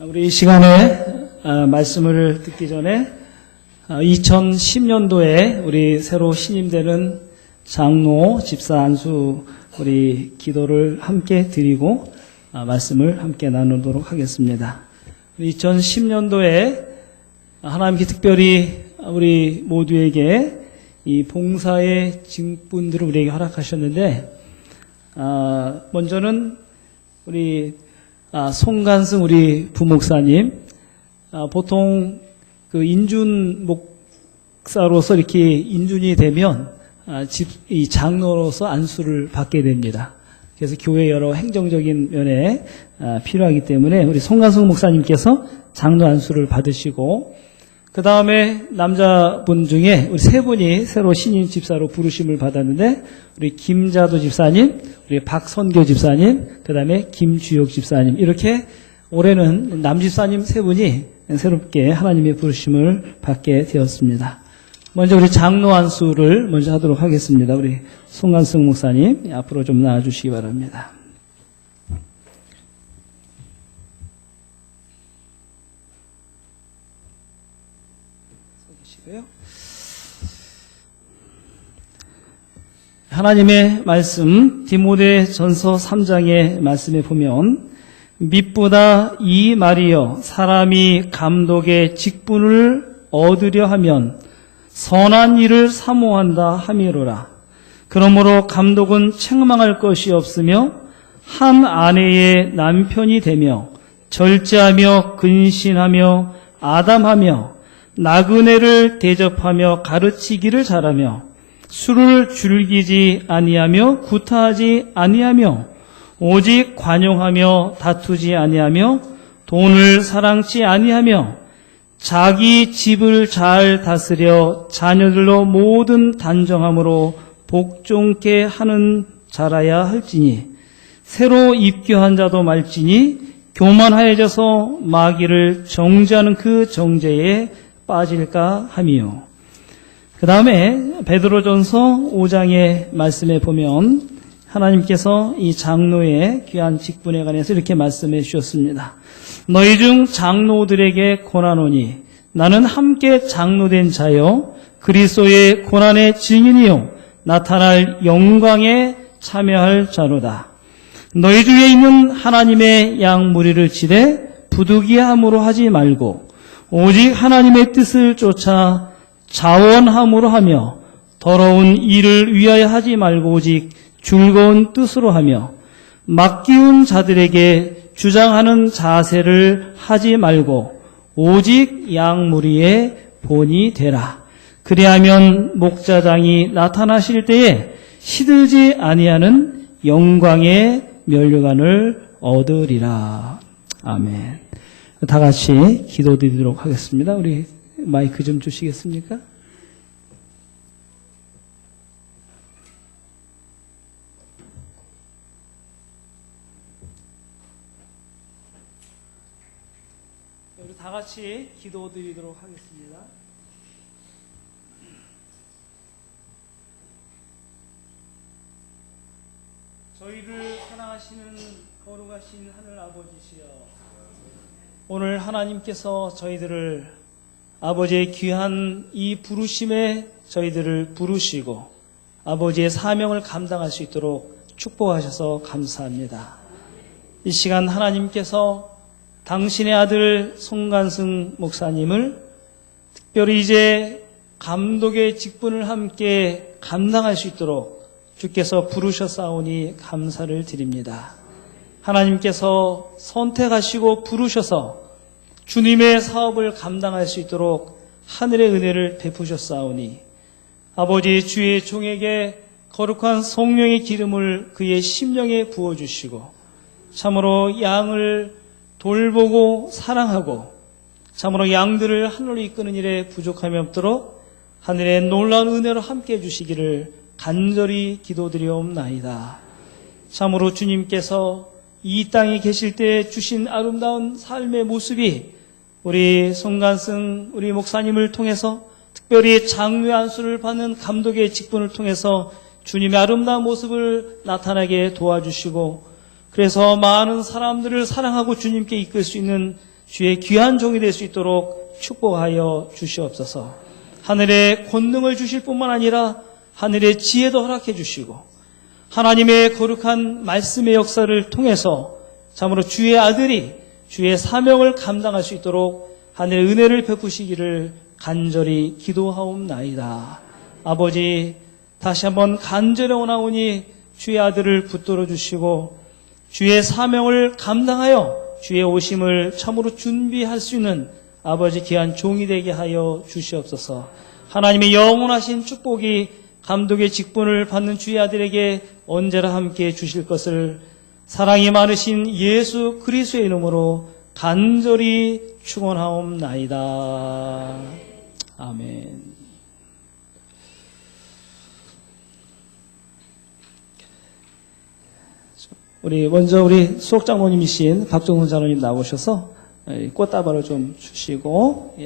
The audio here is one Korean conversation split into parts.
우리 이 시간에 말씀을 듣기 전에 2010년도에 우리 새로 신임되는 장로 집사 안수 우리 기도를 함께 드리고 말씀을 함께 나누도록 하겠습니다. 2010년도에 하나님께 특별히 우리 모두에게 이 봉사의 직분들을 우리에게 허락하셨는데, 먼저는 우리 송간승 우리 부목사님, 보통 그 인준 목사로서 이렇게 인준이 되면 이 장로로서 안수를 받게 됩니다. 그래서 교회 여러 행정적인 면에 필요하기 때문에 우리 송간승 목사님께서 장로 안수를 받으시고, 그 다음에 남자분 중에 우리 세 분이 새로 신임 집사로 부르심을 받았는데, 우리 김자도 집사님, 우리 박선교 집사님, 그 다음에 김주혁 집사님, 이렇게 올해는 남집사님 세 분이 새롭게 하나님의 부르심을 받게 되었습니다. 먼저 우리 장로 안수를 먼저 하도록 하겠습니다. 우리 송간승 목사님 앞으로 좀 나와주시기 바랍니다. 하나님의 말씀 디모데전서 3장의 말씀에 보면, mit보다 이 말이여 사람이 감독의 직분을 얻으려 하면 선한 일을 사모한다 함이로라. 그러므로 감독은 책망할 것이 없으며 한 아내의 남편이 되며 절제하며 근신하며 아담하며 나그네를 대접하며 가르치기를 잘하며 술을 즐기지 아니하며 구타하지 아니하며 오직 관용하며 다투지 아니하며 돈을 사랑치 아니하며 자기 집을 잘 다스려 자녀들로 모든 단정함으로 복종케 하는 자라야 할지니, 새로 입교한 자도 말지니 교만하여져서 마귀를 정죄하는 그 정죄에 빠질까 하미요. 그 다음에 베드로전서 5장의 말씀에 보면 하나님께서 이 장로의 귀한 직분에 관해서 이렇게 말씀해 주셨습니다. 너희 중 장로들에게 권하노니 나는 함께 장로된 자요 그리스도의 고난의 증인이요 나타날 영광에 참여할 자로다. 너희 중에 있는 하나님의 양 무리를 치되 부득이함으로 하지 말고 오직 하나님의 뜻을 쫓아 자원함으로 하며 더러운 일을 위하여 하지 말고 오직 즐거운 뜻으로 하며 맡기운 자들에게 주장하는 자세를 하지 말고 오직 양무리의 본이 되라. 그리하면 목자장이 나타나실 때에 시들지 아니하는 영광의 면류관을 얻으리라. 아멘. 다 같이 기도드리도록 하겠습니다. 우리 마이크 좀 주시겠습니까? 우리 다 같이 기도드리도록 하겠습니다. 저희를 사랑하시는 거룩하신 하늘 아버지시여, 오늘 하나님께서 저희들을 아버지의 귀한 이 부르심에 저희들을 부르시고 아버지의 사명을 감당할 수 있도록 축복하셔서 감사합니다. 이 시간 하나님께서 당신의 아들 송간승 목사님을 특별히 이제 감독의 직분을 함께 감당할 수 있도록 주께서 부르셨사오니 감사를 드립니다. 하나님께서 선택하시고 부르셔서 주님의 사업을 감당할 수 있도록 하늘의 은혜를 베푸셨사오니 아버지 주의 종에게 거룩한 성령의 기름을 그의 심령에 부어주시고 참으로 양을 돌보고 사랑하고 참으로 양들을 하늘로 이끄는 일에 부족함이 없도록 하늘의 놀라운 은혜로 함께해 주시기를 간절히 기도드리옵나이다. 참으로 주님께서 이 땅에 계실 때 주신 아름다운 삶의 모습이 우리 송간승 우리 목사님을 통해서 특별히 장로의 안수를 받는 감독의 직분을 통해서 주님의 아름다운 모습을 나타나게 도와주시고, 그래서 많은 사람들을 사랑하고 주님께 이끌 수 있는 주의 귀한 종이 될 수 있도록 축복하여 주시옵소서. 하늘의 권능을 주실 뿐만 아니라 하늘의 지혜도 허락해 주시고 하나님의 거룩한 말씀의 역사를 통해서 참으로 주의 아들이 주의 사명을 감당할 수 있도록 하늘의 은혜를 베푸시기를 간절히 기도하옵나이다. 아버지, 다시 한번 간절히 원하오니 주의 아들을 붙들어 주시고 주의 사명을 감당하여 주의 오심을 참으로 준비할 수 있는 아버지 귀한 종이 되게 하여 주시옵소서. 하나님의 영원하신 축복이 감독의 직분을 받는 주의 아들에게 언제나 함께 주실 것을 사랑이 많으신 예수 그리스도의 이름으로 간절히 축원하옵나이다. 아멘. 먼저 우리 수석장로님이신 박종훈 장로님 나오셔서 꽃다발을 좀 주시고,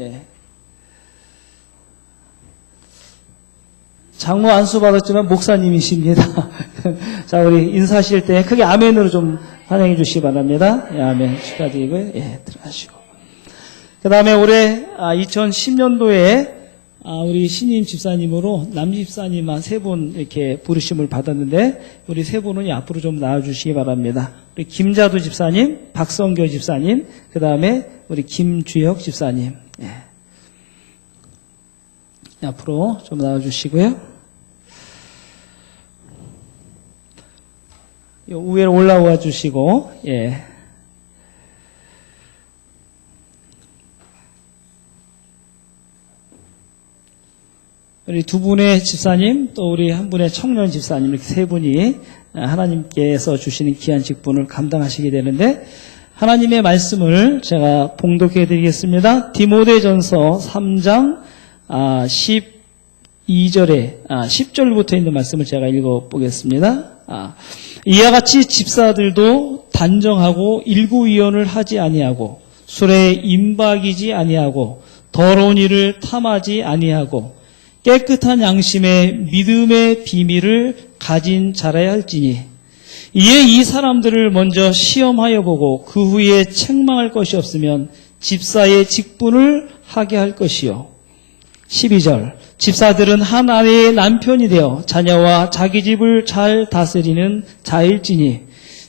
장로 안수 받았지만 목사님이십니다. 자, 우리 인사하실 때 크게 아멘으로 좀 환영해 주시기 바랍니다. 아멘. 축하드리고요. 들어가시고. 그 다음에 올해 2010년도에 우리 신임 집사님으로 남 집사님만 3분 이렇게 부르심을 받았는데 우리 3분은 앞으로 좀 나와주시기 바랍니다. 우리 김자두 집사님, 박성교 집사님, 그 다음에 우리 김주혁 집사님. 앞으로 좀 나와주시고요. 우회로 올라와 주시고, 우리 2분의 집사님, 또 우리 1분의 청년 집사님, 이렇게 3분이 하나님께서 주시는 귀한 직분을 감당하시게 되는데, 하나님의 말씀을 제가 봉독해 드리겠습니다. 디모데전서 3장 12절에 10절부터 있는 말씀을 제가 읽어보겠습니다. 이와 같이 집사들도 단정하고 일구위원을 하지 아니하고 술에 임박이지 아니하고 더러운 일을 탐하지 아니하고 깨끗한 양심의 믿음의 비밀을 가진 자라야 할지니 이에 이 사람들을 먼저 시험하여 보고 그 후에 책망할 것이 없으면 집사의 직분을 하게 할 것이요. 12절 집사들은 한 아내의 남편이 되어 자녀와 자기 집을 잘 다스리는 자일지니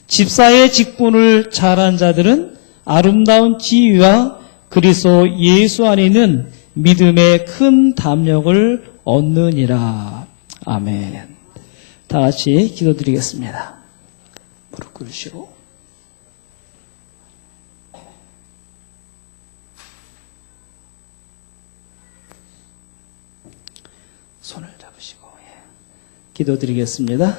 집사의 직분을 잘한 자들은 아름다운 지위와 그리스도 예수 안에 있는 믿음의 큰 담력을 얻느니라. 아멘. 다 같이 기도드리겠습니다. 무릎 꿇으시고 손을 잡으시고 기도드리겠습니다.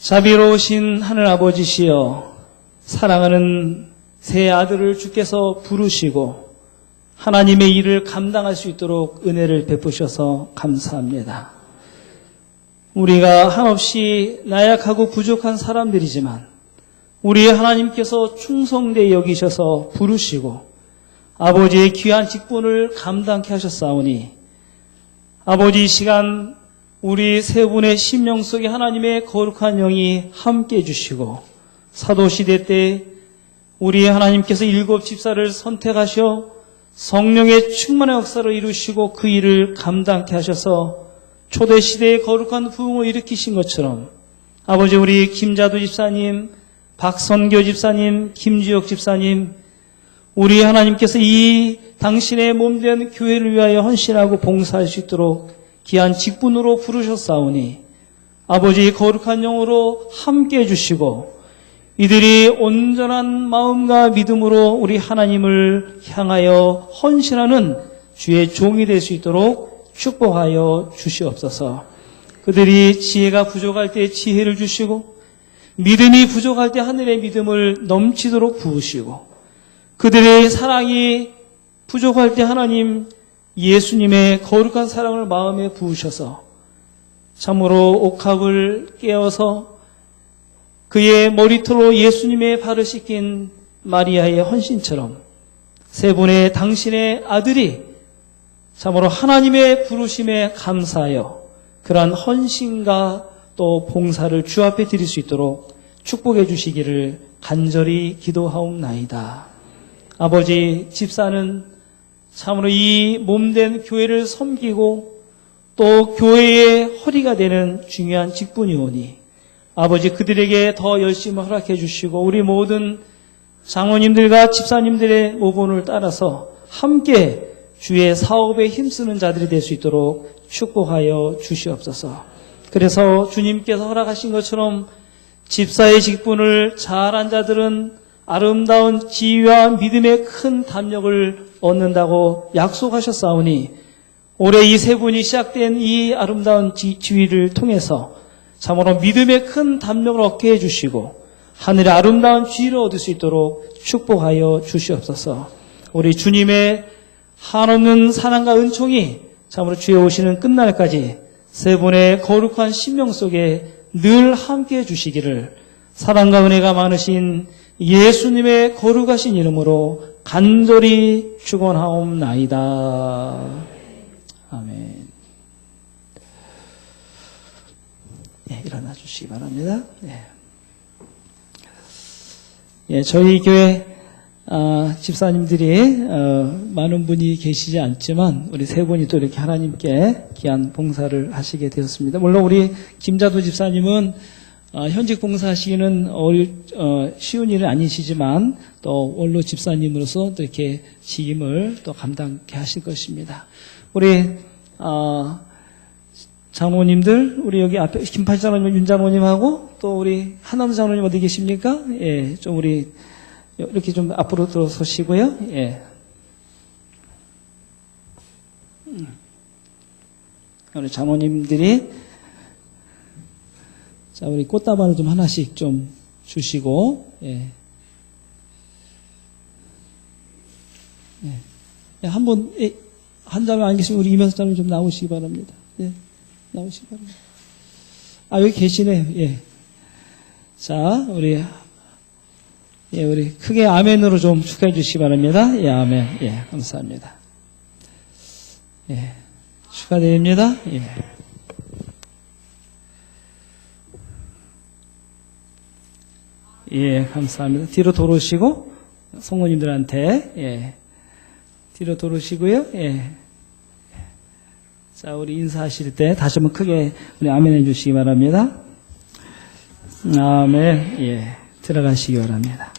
자비로우신 하늘 아버지시여, 사랑하는 새 아들을 주께서 부르시고 하나님의 일을 감당할 수 있도록 은혜를 베푸셔서 감사합니다. 우리가 한없이 나약하고 부족한 사람들이지만 우리 하나님께서 충성되이 여기셔서 부르시고 아버지의 귀한 직분을 감당케 하셨사오니 아버지, 이 시간 우리 3분의 심령 속에 하나님의 거룩한 영이 함께 해주시고 사도시대 때 우리 하나님께서 7 집사를 선택하셔 성령의 충만한 역사를 이루시고 그 일을 감당케 하셔서 초대시대의 거룩한 부흥을 일으키신 것처럼 아버지, 우리 김자두 집사님, 박선교 집사님, 김주혁 집사님, 우리 하나님께서 이 당신의 몸된 교회를 위하여 헌신하고 봉사할 수 있도록 귀한 직분으로 부르셨사오니 아버지, 거룩한 영으로 함께 해주시고 이들이 온전한 마음과 믿음으로 우리 하나님을 향하여 헌신하는 주의 종이 될 수 있도록 축복하여 주시옵소서. 그들이 지혜가 부족할 때 지혜를 주시고 믿음이 부족할 때 하늘의 믿음을 넘치도록 부으시고 그들의 사랑이 부족할 때 하나님 예수님의 거룩한 사랑을 마음에 부으셔서 참으로 옥합을 깨어서 그의 머리털로 예수님의 발을 씻긴 마리아의 헌신처럼 3분의 당신의 아들이 참으로 하나님의 부르심에 감사하여 그러한 헌신과 또 봉사를 주 앞에 드릴 수 있도록 축복해 주시기를 간절히 기도하옵나이다. 아버지, 집사는 참으로 이 몸된 교회를 섬기고 또 교회의 허리가 되는 중요한 직분이오니 아버지, 그들에게 더 열심히 허락해 주시고 우리 모든 장로님들과 집사님들의 모본을 따라서 함께 주의 사업에 힘쓰는 자들이 될 수 있도록 축복하여 주시옵소서. 그래서 주님께서 허락하신 것처럼 집사의 직분을 잘한 자들은 아름다운 지위와 믿음의 큰 담력을 얻는다고 약속하셨사오니 올해 이 세 분이 시작된 이 아름다운 지위를 통해서 참으로 믿음의 큰 담력을 얻게 해주시고 하늘의 아름다운 지위를 얻을 수 있도록 축복하여 주시옵소서. 우리 주님의 한없는 사랑과 은총이 참으로 주의 오시는 끝날까지 세 분의 거룩한 신명 속에 늘 함께 해주시기를 사랑과 은혜가 많으신 예수님의 거룩하신 이름으로 간절히 축원하옵나이다. 아멘. 네, 일어나 주시기 바랍니다. 네. 예, 저희 교회 집사님들이 많은 분이 계시지 않지만 우리 세 분이 또 이렇게 하나님께 귀한 봉사를 하시게 되었습니다. 물론 우리 김자도 집사님은 현직 봉사하시기는 쉬운 일은 아니시지만 또 원로 집사님으로서 또 이렇게 직임을 또 감당케 하실 것입니다. 우리 장로님들, 우리 여기 앞에 김팔 장로님, 윤 장로님하고 또 우리 한남 장로님 어디 계십니까? 예, 좀 우리 이렇게 좀 앞으로 들어서시고요. 예. 우리 장로님들이 자, 우리 꽃다발을 좀 하나씩 좀 주시고, 예. 예. 한 분, 한 장면 안 계시면 우리 이면서 장로님 좀 나오시기 바랍니다. 예. 나오시기 바랍니다. 여기 계시네요. 예. 자, 우리 크게 아멘으로 좀 축하해 주시기 바랍니다. 예, 아멘. 예, 감사합니다. 예, 축하드립니다. 예. 예, 감사합니다. 뒤로 돌으시고, 성모님들한테, 예, 뒤로 돌으시고요. 예. 자, 우리 인사하실 때 다시 한번 크게 우리 아멘 해 주시기 바랍니다. 아멘. 예, 들어가시기 바랍니다.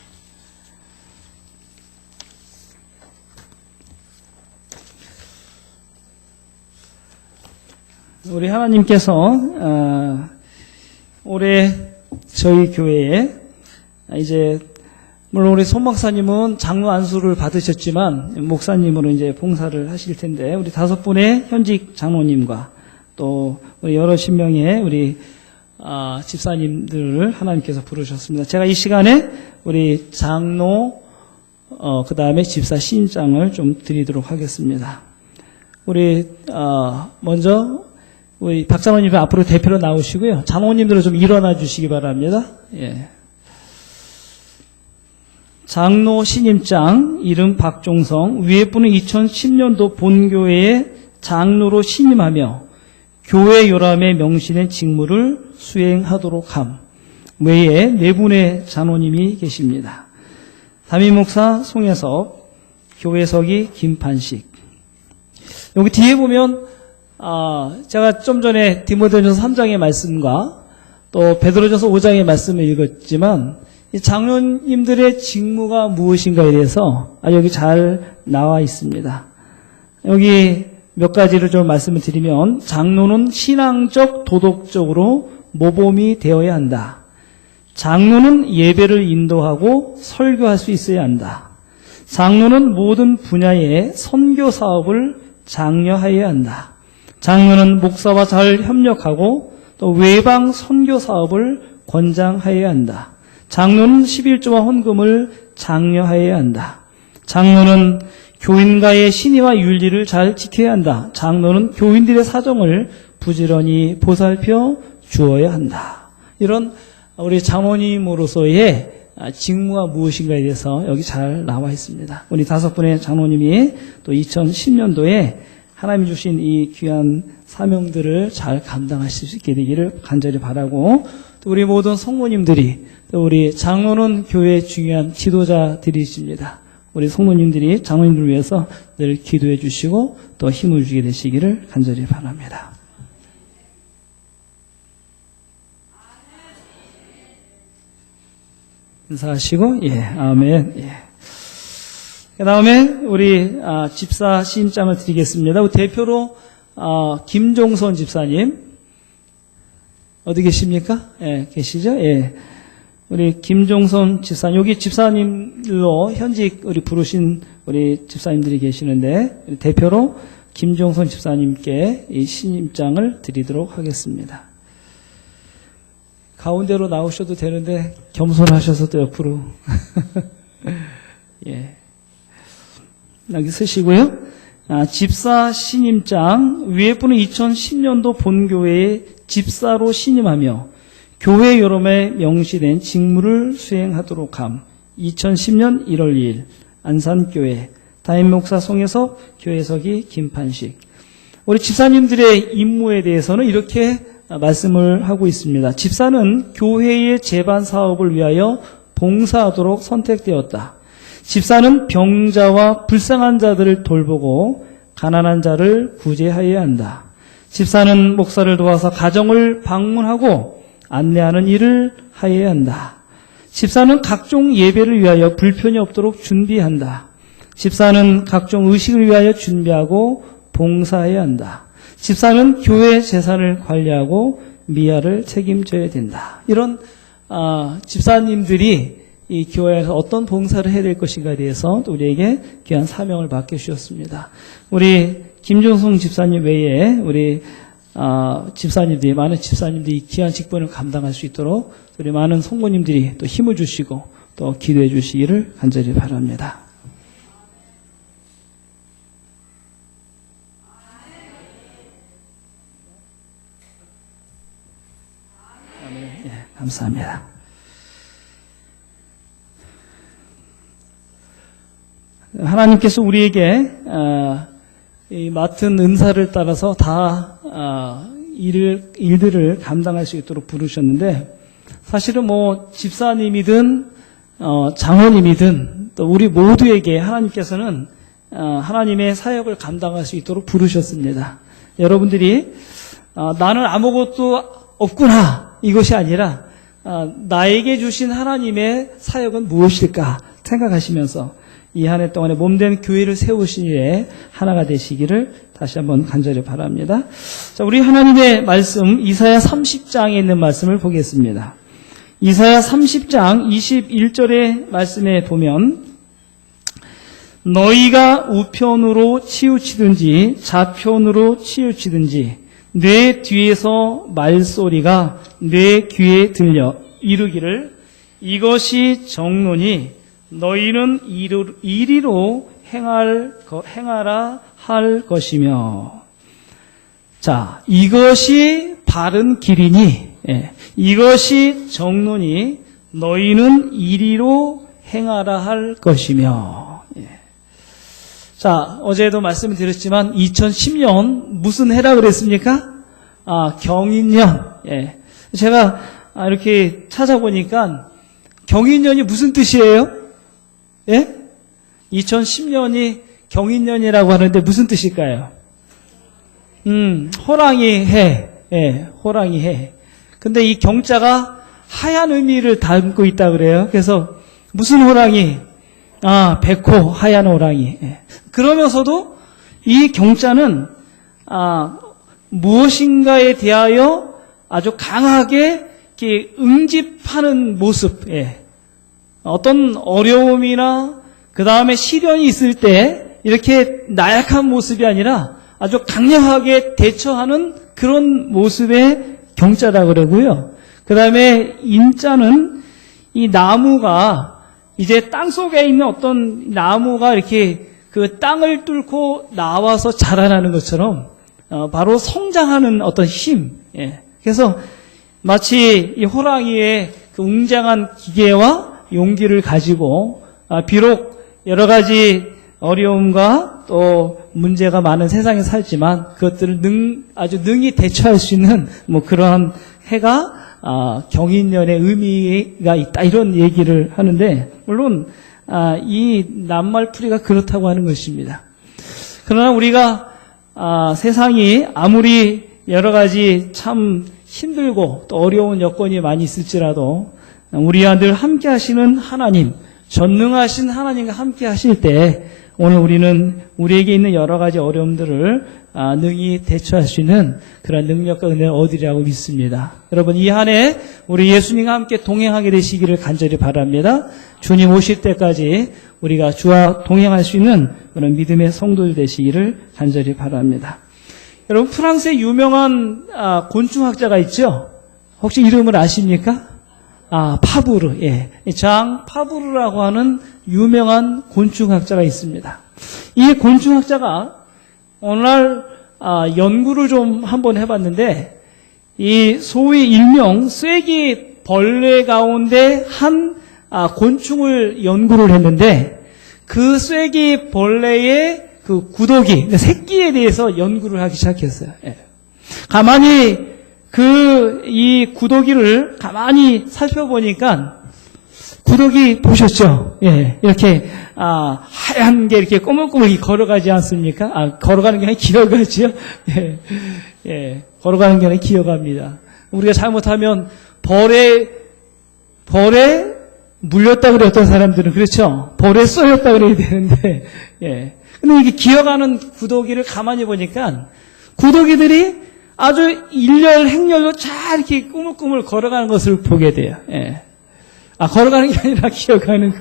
우리 하나님께서 올해 저희 교회에 이제 물론 우리 손 목사님은 장로 안수를 받으셨지만 목사님으로 이제 봉사를 하실 텐데 우리 5분의 현직 장로님과 또 우리 여러 신명의 우리 집사님들을 하나님께서 부르셨습니다. 제가 이 시간에 우리 장로 그 다음에 집사 신임장을 좀 드리도록 하겠습니다. 우리 먼저 우리 박 장로님 앞으로 대표로 나오시고요. 장로님들은 좀 일어나 주시기 바랍니다. 예. 장로 신임장 이름 박종성, 위에 분은 2010년도 본교회에 장로로 신임하며 교회 요람에 명시된 직무를 수행하도록 함. 외에 4분의 장로님이 계십니다. 담임목사 송혜섭, 교회석이 김판식. 여기 뒤에 보면 제가 좀 전에 디모데전서 3장의 말씀과 또 베드로전서 5장의 말씀을 읽었지만 이 장로님들의 직무가 무엇인가에 대해서 여기 잘 나와 있습니다. 여기 몇 가지를 좀 말씀을 드리면 장로는 신앙적, 도덕적으로 모범이 되어야 한다. 장로는 예배를 인도하고 설교할 수 있어야 한다. 장로는 모든 분야의 선교 사업을 장려하여야 한다. 장로는 목사와 잘 협력하고 또 외방 선교 사업을 권장하여야 한다. 장로는 11조와 헌금을 장려하여야 한다. 장로는 교인과의 신의와 윤리를 잘 지켜야 한다. 장로는 교인들의 사정을 부지런히 보살펴 주어야 한다. 이런 우리 장로님으로서의 직무가 무엇인가에 대해서 여기 잘 나와 있습니다. 우리 5분의 장로님이 또 2010년도에 하나님이 주신 이 귀한 사명들을 잘 감당하실 수 있게 되기를 간절히 바라고, 또 우리 모든 성모님들이, 또 우리 장로는 교회의 중요한 지도자들이십니다. 우리 성도님들이 장로님들을 위해서 늘 기도해 주시고 또 힘을 주게 되시기를 간절히 바랍니다. 인사하시고, 아멘. 그 다음에 우리 집사 시임장을 드리겠습니다. 우리 대표로 김종선 집사님 어디 계십니까? 계시죠? 우리 김종선 집사님, 여기 집사님들로 현직 우리 부르신 우리 집사님들이 계시는데 우리 대표로 김종선 집사님께 이 시임장을 드리도록 하겠습니다. 가운데로 나오셔도 되는데 겸손하셔서 또 옆으로 여기 쓰시고요. 집사 신임장, 위에 분은 2010년도 본교회에 집사로 신임하며 교회 여름에 명시된 직무를 수행하도록 함. 2010년 1월 2일 안산교회 담임목사 송혜섭 교회석이 김판식. 우리 집사님들의 임무에 대해서는 이렇게 말씀을 하고 있습니다. 집사는 교회의 재반 사업을 위하여 봉사하도록 선택되었다. 집사는 병자와 불쌍한 자들을 돌보고 가난한 자를 구제하여야 한다. 집사는 목사를 도와서 가정을 방문하고 안내하는 일을 하여야 한다. 집사는 각종 예배를 위하여 불편이 없도록 준비한다. 집사는 각종 의식을 위하여 준비하고 봉사해야 한다. 집사는 교회 재산을 관리하고 미아를 책임져야 된다. 이런 집사님들이 이 교회에서 어떤 봉사를 해야 될 것인가에 대해서 우리에게 귀한 사명을 맡겨주셨습니다. 우리 김종성 집사님 외에 우리 집사님들이, 많은 집사님들이 귀한 직분을 감당할 수 있도록 우리 많은 성모님들이 또 힘을 주시고 또 기도해 주시기를 간절히 바랍니다. 감사합니다. 하나님께서 우리에게 이 맡은 은사를 따라서 다 일들을 감당할 수 있도록 부르셨는데, 사실은 뭐 집사님이든 장로님이든 또 우리 모두에게 하나님께서는 하나님의 사역을 감당할 수 있도록 부르셨습니다. 여러분들이 나는 아무것도 없구나 이것이 아니라 나에게 주신 하나님의 사역은 무엇일까 생각하시면서 이 한 해 동안에 몸된 교회를 세우신 일에 하나가 되시기를 다시 한번 간절히 바랍니다. 자, 우리 하나님의 말씀 이사야 30장에 있는 말씀을 보겠습니다. 이사야 30장 21절의 말씀에 보면 너희가 우편으로 치우치든지 좌편으로 치우치든지 내 뒤에서 말소리가 내 귀에 들려 이르기를 이것이 정론이 너희는 이리로 행하라 할 것이며. 자, 이것이 바른 길이니, 이것이 정론이 너희는 이리로 행하라 할 것이며. 자, 어제도 말씀을 드렸지만 2010년 무슨 해라 그랬습니까? 경인년. 제가 이렇게 찾아보니까 경인년이 무슨 뜻이에요? 2010년이 경인년이라고 하는데 무슨 뜻일까요? 호랑이 해. 호랑이 해. 근데 이 경자가 하얀 의미를 담고 있다 그래요. 그래서 무슨 호랑이? 백호, 하얀 호랑이. 그러면서도 이 경자는 무엇인가에 대하여 아주 강하게 이렇게 응집하는 모습. 어떤 어려움이나 그 다음에 시련이 있을 때 이렇게 나약한 모습이 아니라 아주 강력하게 대처하는 그런 모습의 경자라고 그러고요. 그 다음에 인자는 이 나무가 이제 땅 속에 있는 어떤 나무가 이렇게 그 땅을 뚫고 나와서 자라나는 것처럼 바로 성장하는 어떤 힘. 그래서 마치 이 호랑이의 그 웅장한 기계와 용기를 가지고 비록 여러 가지 어려움과 또 문제가 많은 세상에 살지만 그것들을 아주 능히 대처할 수 있는 뭐 그러한 해가 경인년의 의미가 있다 이런 얘기를 하는데, 물론 이 낱말풀이가 그렇다고 하는 것입니다. 그러나 우리가 세상이 아무리 여러 가지 참 힘들고 또 어려운 여건이 많이 있을지라도 우리와 늘 함께 하시는 하나님, 전능하신 하나님과 함께 하실 때 오늘 우리는 우리에게 있는 여러 가지 어려움들을 능히 대처할 수 있는 그런 능력과 은혜를 얻으리라고 믿습니다. 여러분, 이 한 해 우리 예수님과 함께 동행하게 되시기를 간절히 바랍니다. 주님 오실 때까지 우리가 주와 동행할 수 있는 그런 믿음의 성도들 되시기를 간절히 바랍니다. 여러분, 프랑스의 유명한 곤충학자가 있죠? 혹시 이름을 아십니까? 파브르, 예. 장 파브르라고 하는 유명한 곤충학자가 있습니다. 이 곤충학자가 오늘 연구를 좀 한번 해봤는데, 이 소위 일명 쐐기 벌레 가운데 한 곤충을 연구를 했는데, 그 쐐기 벌레의 그 구더기, 새끼에 대해서 연구를 하기 시작했어요. 예. 가만히 이 구더기를 가만히 살펴보니까, 구더기 보셨죠? 예, 이렇게, 하얀 게 이렇게 꼬물꼬물 걸어가지 않습니까? 걸어가는 게 아니라 기어가지요? 예, 예, 걸어가는 게 아니라 기어갑니다. 우리가 잘못하면 벌에 물렸다 그래, 어떤 사람들은. 그렇죠? 벌에 쏘였다 그래야 되는데, 예. 근데 이게 기어가는 구더기를 가만히 보니까, 구더기들이 아주 일렬, 행렬로 잘 이렇게 꾸물꾸물 걸어가는 것을 보게 돼요. 예. 걸어가는 게 아니라 기어가는 거.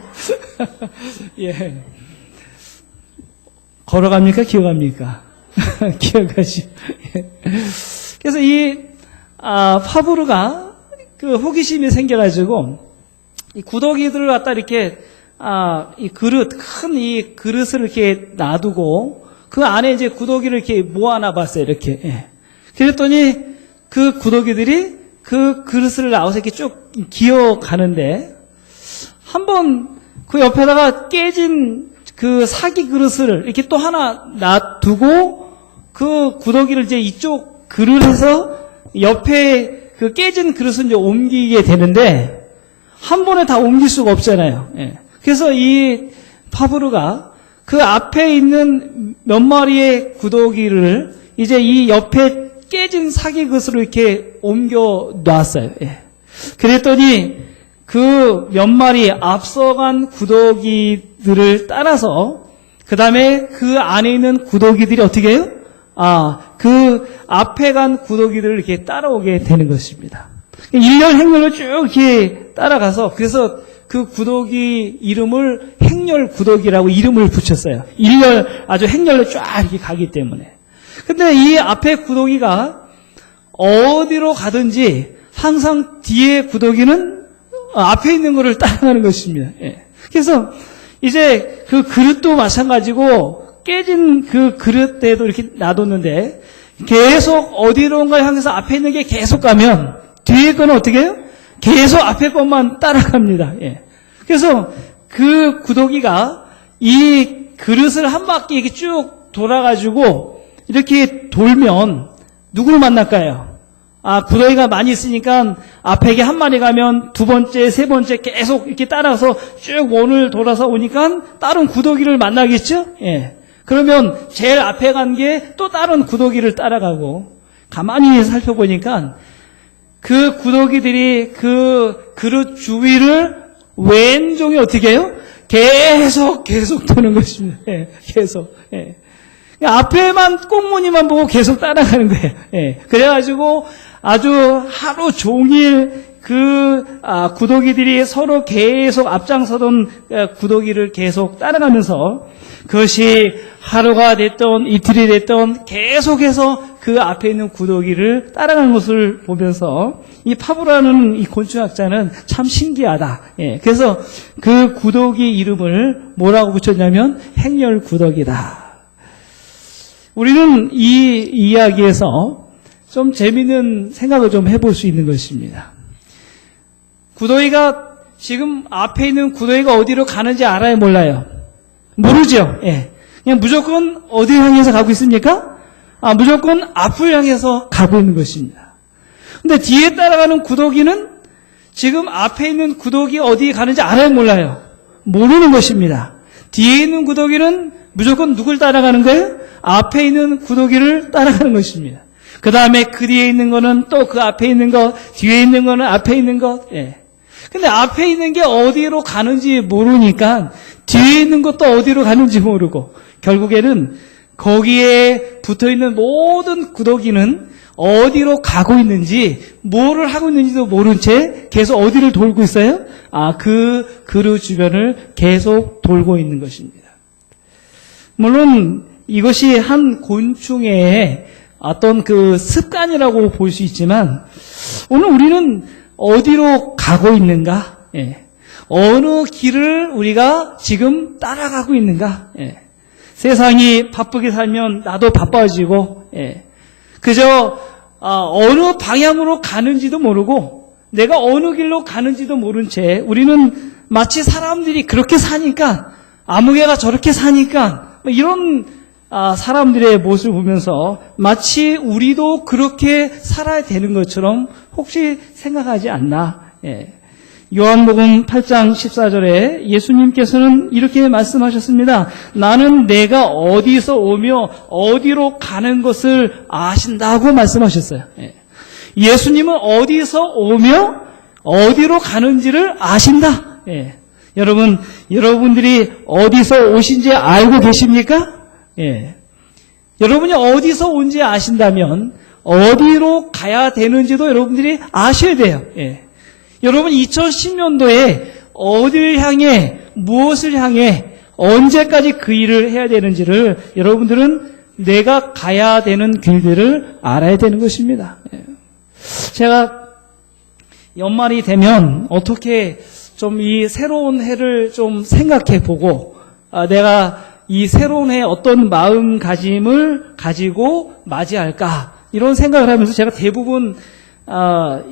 예. 걸어갑니까? 기어갑니까? 기어가지. 예. 그래서 파브르가 그 호기심이 생겨가지고, 이 구더기들을 갖다 이렇게, 큰 이 그릇을 이렇게 놔두고, 그 안에 이제 구더기를 이렇게 모아놔 봤어요, 이렇게. 예. 그랬더니 그 구더기들이 그 그릇을 나와서 이렇게 쭉 기어가는데, 한번 그 옆에다가 깨진 그 사기 그릇을 이렇게 또 하나 놔두고, 그 구더기를 이제 이쪽 그릇에서 옆에 그 깨진 그릇을 이제 옮기게 되는데, 한 번에 다 옮길 수가 없잖아요. 예. 그래서 이 파브르가 그 앞에 있는 몇 마리의 구더기를 이제 이 옆에 깨진 사기 그릇으로 이렇게 옮겨 놨어요. 예. 그랬더니 그 몇 마리 앞서간 구더기들을 따라서 그 다음에 그 안에 있는 구더기들이 어떻게 해요? 그 앞에 간 구더기들을 이렇게 따라오게 되는 것입니다. 일렬 행렬로 쭉 이렇게 따라가서, 그래서 그 구더기 이름을 행렬 구더기라고 이름을 붙였어요. 아주 행렬로 쫙 이렇게 가기 때문에. 근데 이 앞에 구더기가 어디로 가든지 항상 뒤에 구더기는 앞에 있는 거를 따라가는 것입니다. 예. 그래서 이제 그 그릇도 마찬가지고 깨진 그 그릇에도 이렇게 놔뒀는데 계속 어디론가 향해서 앞에 있는 게 계속 가면 뒤에 거는 어떻게 해요? 계속 앞에 것만 따라갑니다. 예. 그래서 그 구더기가 이 그릇을 한 바퀴 이렇게 쭉 돌아가지고 이렇게 돌면 누구를 만날까요? 구더기가 많이 있으니까 앞에 게 한 마리 가면 두 번째, 세 번째 계속 이렇게 따라서 쭉 원을 돌아서 오니까 다른 구더기를 만나겠죠? 예. 그러면 제일 앞에 간 게 또 다른 구더기를 따라가고, 가만히 살펴보니까 그 구더기들이 그 그릇 주위를 왼종이 어떻게 해요? 계속 도는 것입니다. 예, 계속. 예. 앞에만 꽁무니만 보고 계속 따라가는 거예요. 예. 그래가지고 아주 하루 종일 구더기들이 서로 계속 앞장서던 구더기를 계속 따라가면서, 그것이 하루가 됐던 이틀이 됐던 계속해서 그 앞에 있는 구더기를 따라가는 것을 보면서 이 파브라는 이 곤충학자는 참 신기하다. 예, 그래서 그 구더기 이름을 뭐라고 붙였냐면 행렬 구더기다. 우리는 이 이야기에서 좀 재미있는 생각을 좀 해볼 수 있는 것입니다. 구더기가 지금 앞에 있는 구더기가 어디로 가는지 알아요, 몰라요? 모르죠. 예. 그냥 무조건 어디 향해서 가고 있습니까? 무조건 앞을 향해서 가고 있는 것입니다. 근데 뒤에 따라가는 구더기는 지금 앞에 있는 구더기 어디 가는지 알아요, 몰라요? 모르는 것입니다. 뒤에 있는 구더기는 무조건 누굴 따라가는 거예요? 앞에 있는 구더기를 따라가는 것입니다. 그 다음에 그 뒤에 있는 거는 또 그 앞에 있는 것, 뒤에 있는 거는 앞에 있는 것. 예. 근데 앞에 있는 게 어디로 가는지 모르니까 뒤에 있는 것도 어디로 가는지 모르고 결국에는 거기에 붙어있는 모든 구더기는 어디로 가고 있는지 뭐를 하고 있는지도 모른 채 계속 어디를 돌고 있어요? 그 그루 주변을 계속 돌고 있는 것입니다. 물론 이것이 한 곤충의 어떤 그 습관이라고 볼 수 있지만 오늘 우리는 어디로 가고 있는가? 예. 어느 길을 우리가 지금 따라가고 있는가? 예. 세상이 바쁘게 살면 나도 바빠지고, 예. 그저 어느 방향으로 가는지도 모르고 내가 어느 길로 가는지도 모른 채 우리는 마치 사람들이 그렇게 사니까 아무개가 저렇게 사니까 이런 사람들의 모습을 보면서 마치 우리도 그렇게 살아야 되는 것처럼 혹시 생각하지 않나? 예. 요한복음 8장 14절에 예수님께서는 이렇게 말씀하셨습니다. 나는 내가 어디서 오며 어디로 가는 것을 아신다고 말씀하셨어요. 예. 예수님은 어디서 오며 어디로 가는지를 아신다. 예. 여러분, 여러분들이 어디서 오신지 알고 계십니까? 예. 여러분이 어디서 온지 아신다면 어디로 가야 되는지도 여러분들이 아셔야 돼요. 예. 여러분 2010년도에 어디를 향해 무엇을 향해 언제까지 그 일을 해야 되는지를 여러분들은 내가 가야 되는 길들을 알아야 되는 것입니다. 예. 제가 연말이 되면 어떻게 좀 이 새로운 해를 좀 생각해 보고 내가 이 새로운 해에 어떤 마음가짐을 가지고 맞이할까 이런 생각을 하면서 제가 대부분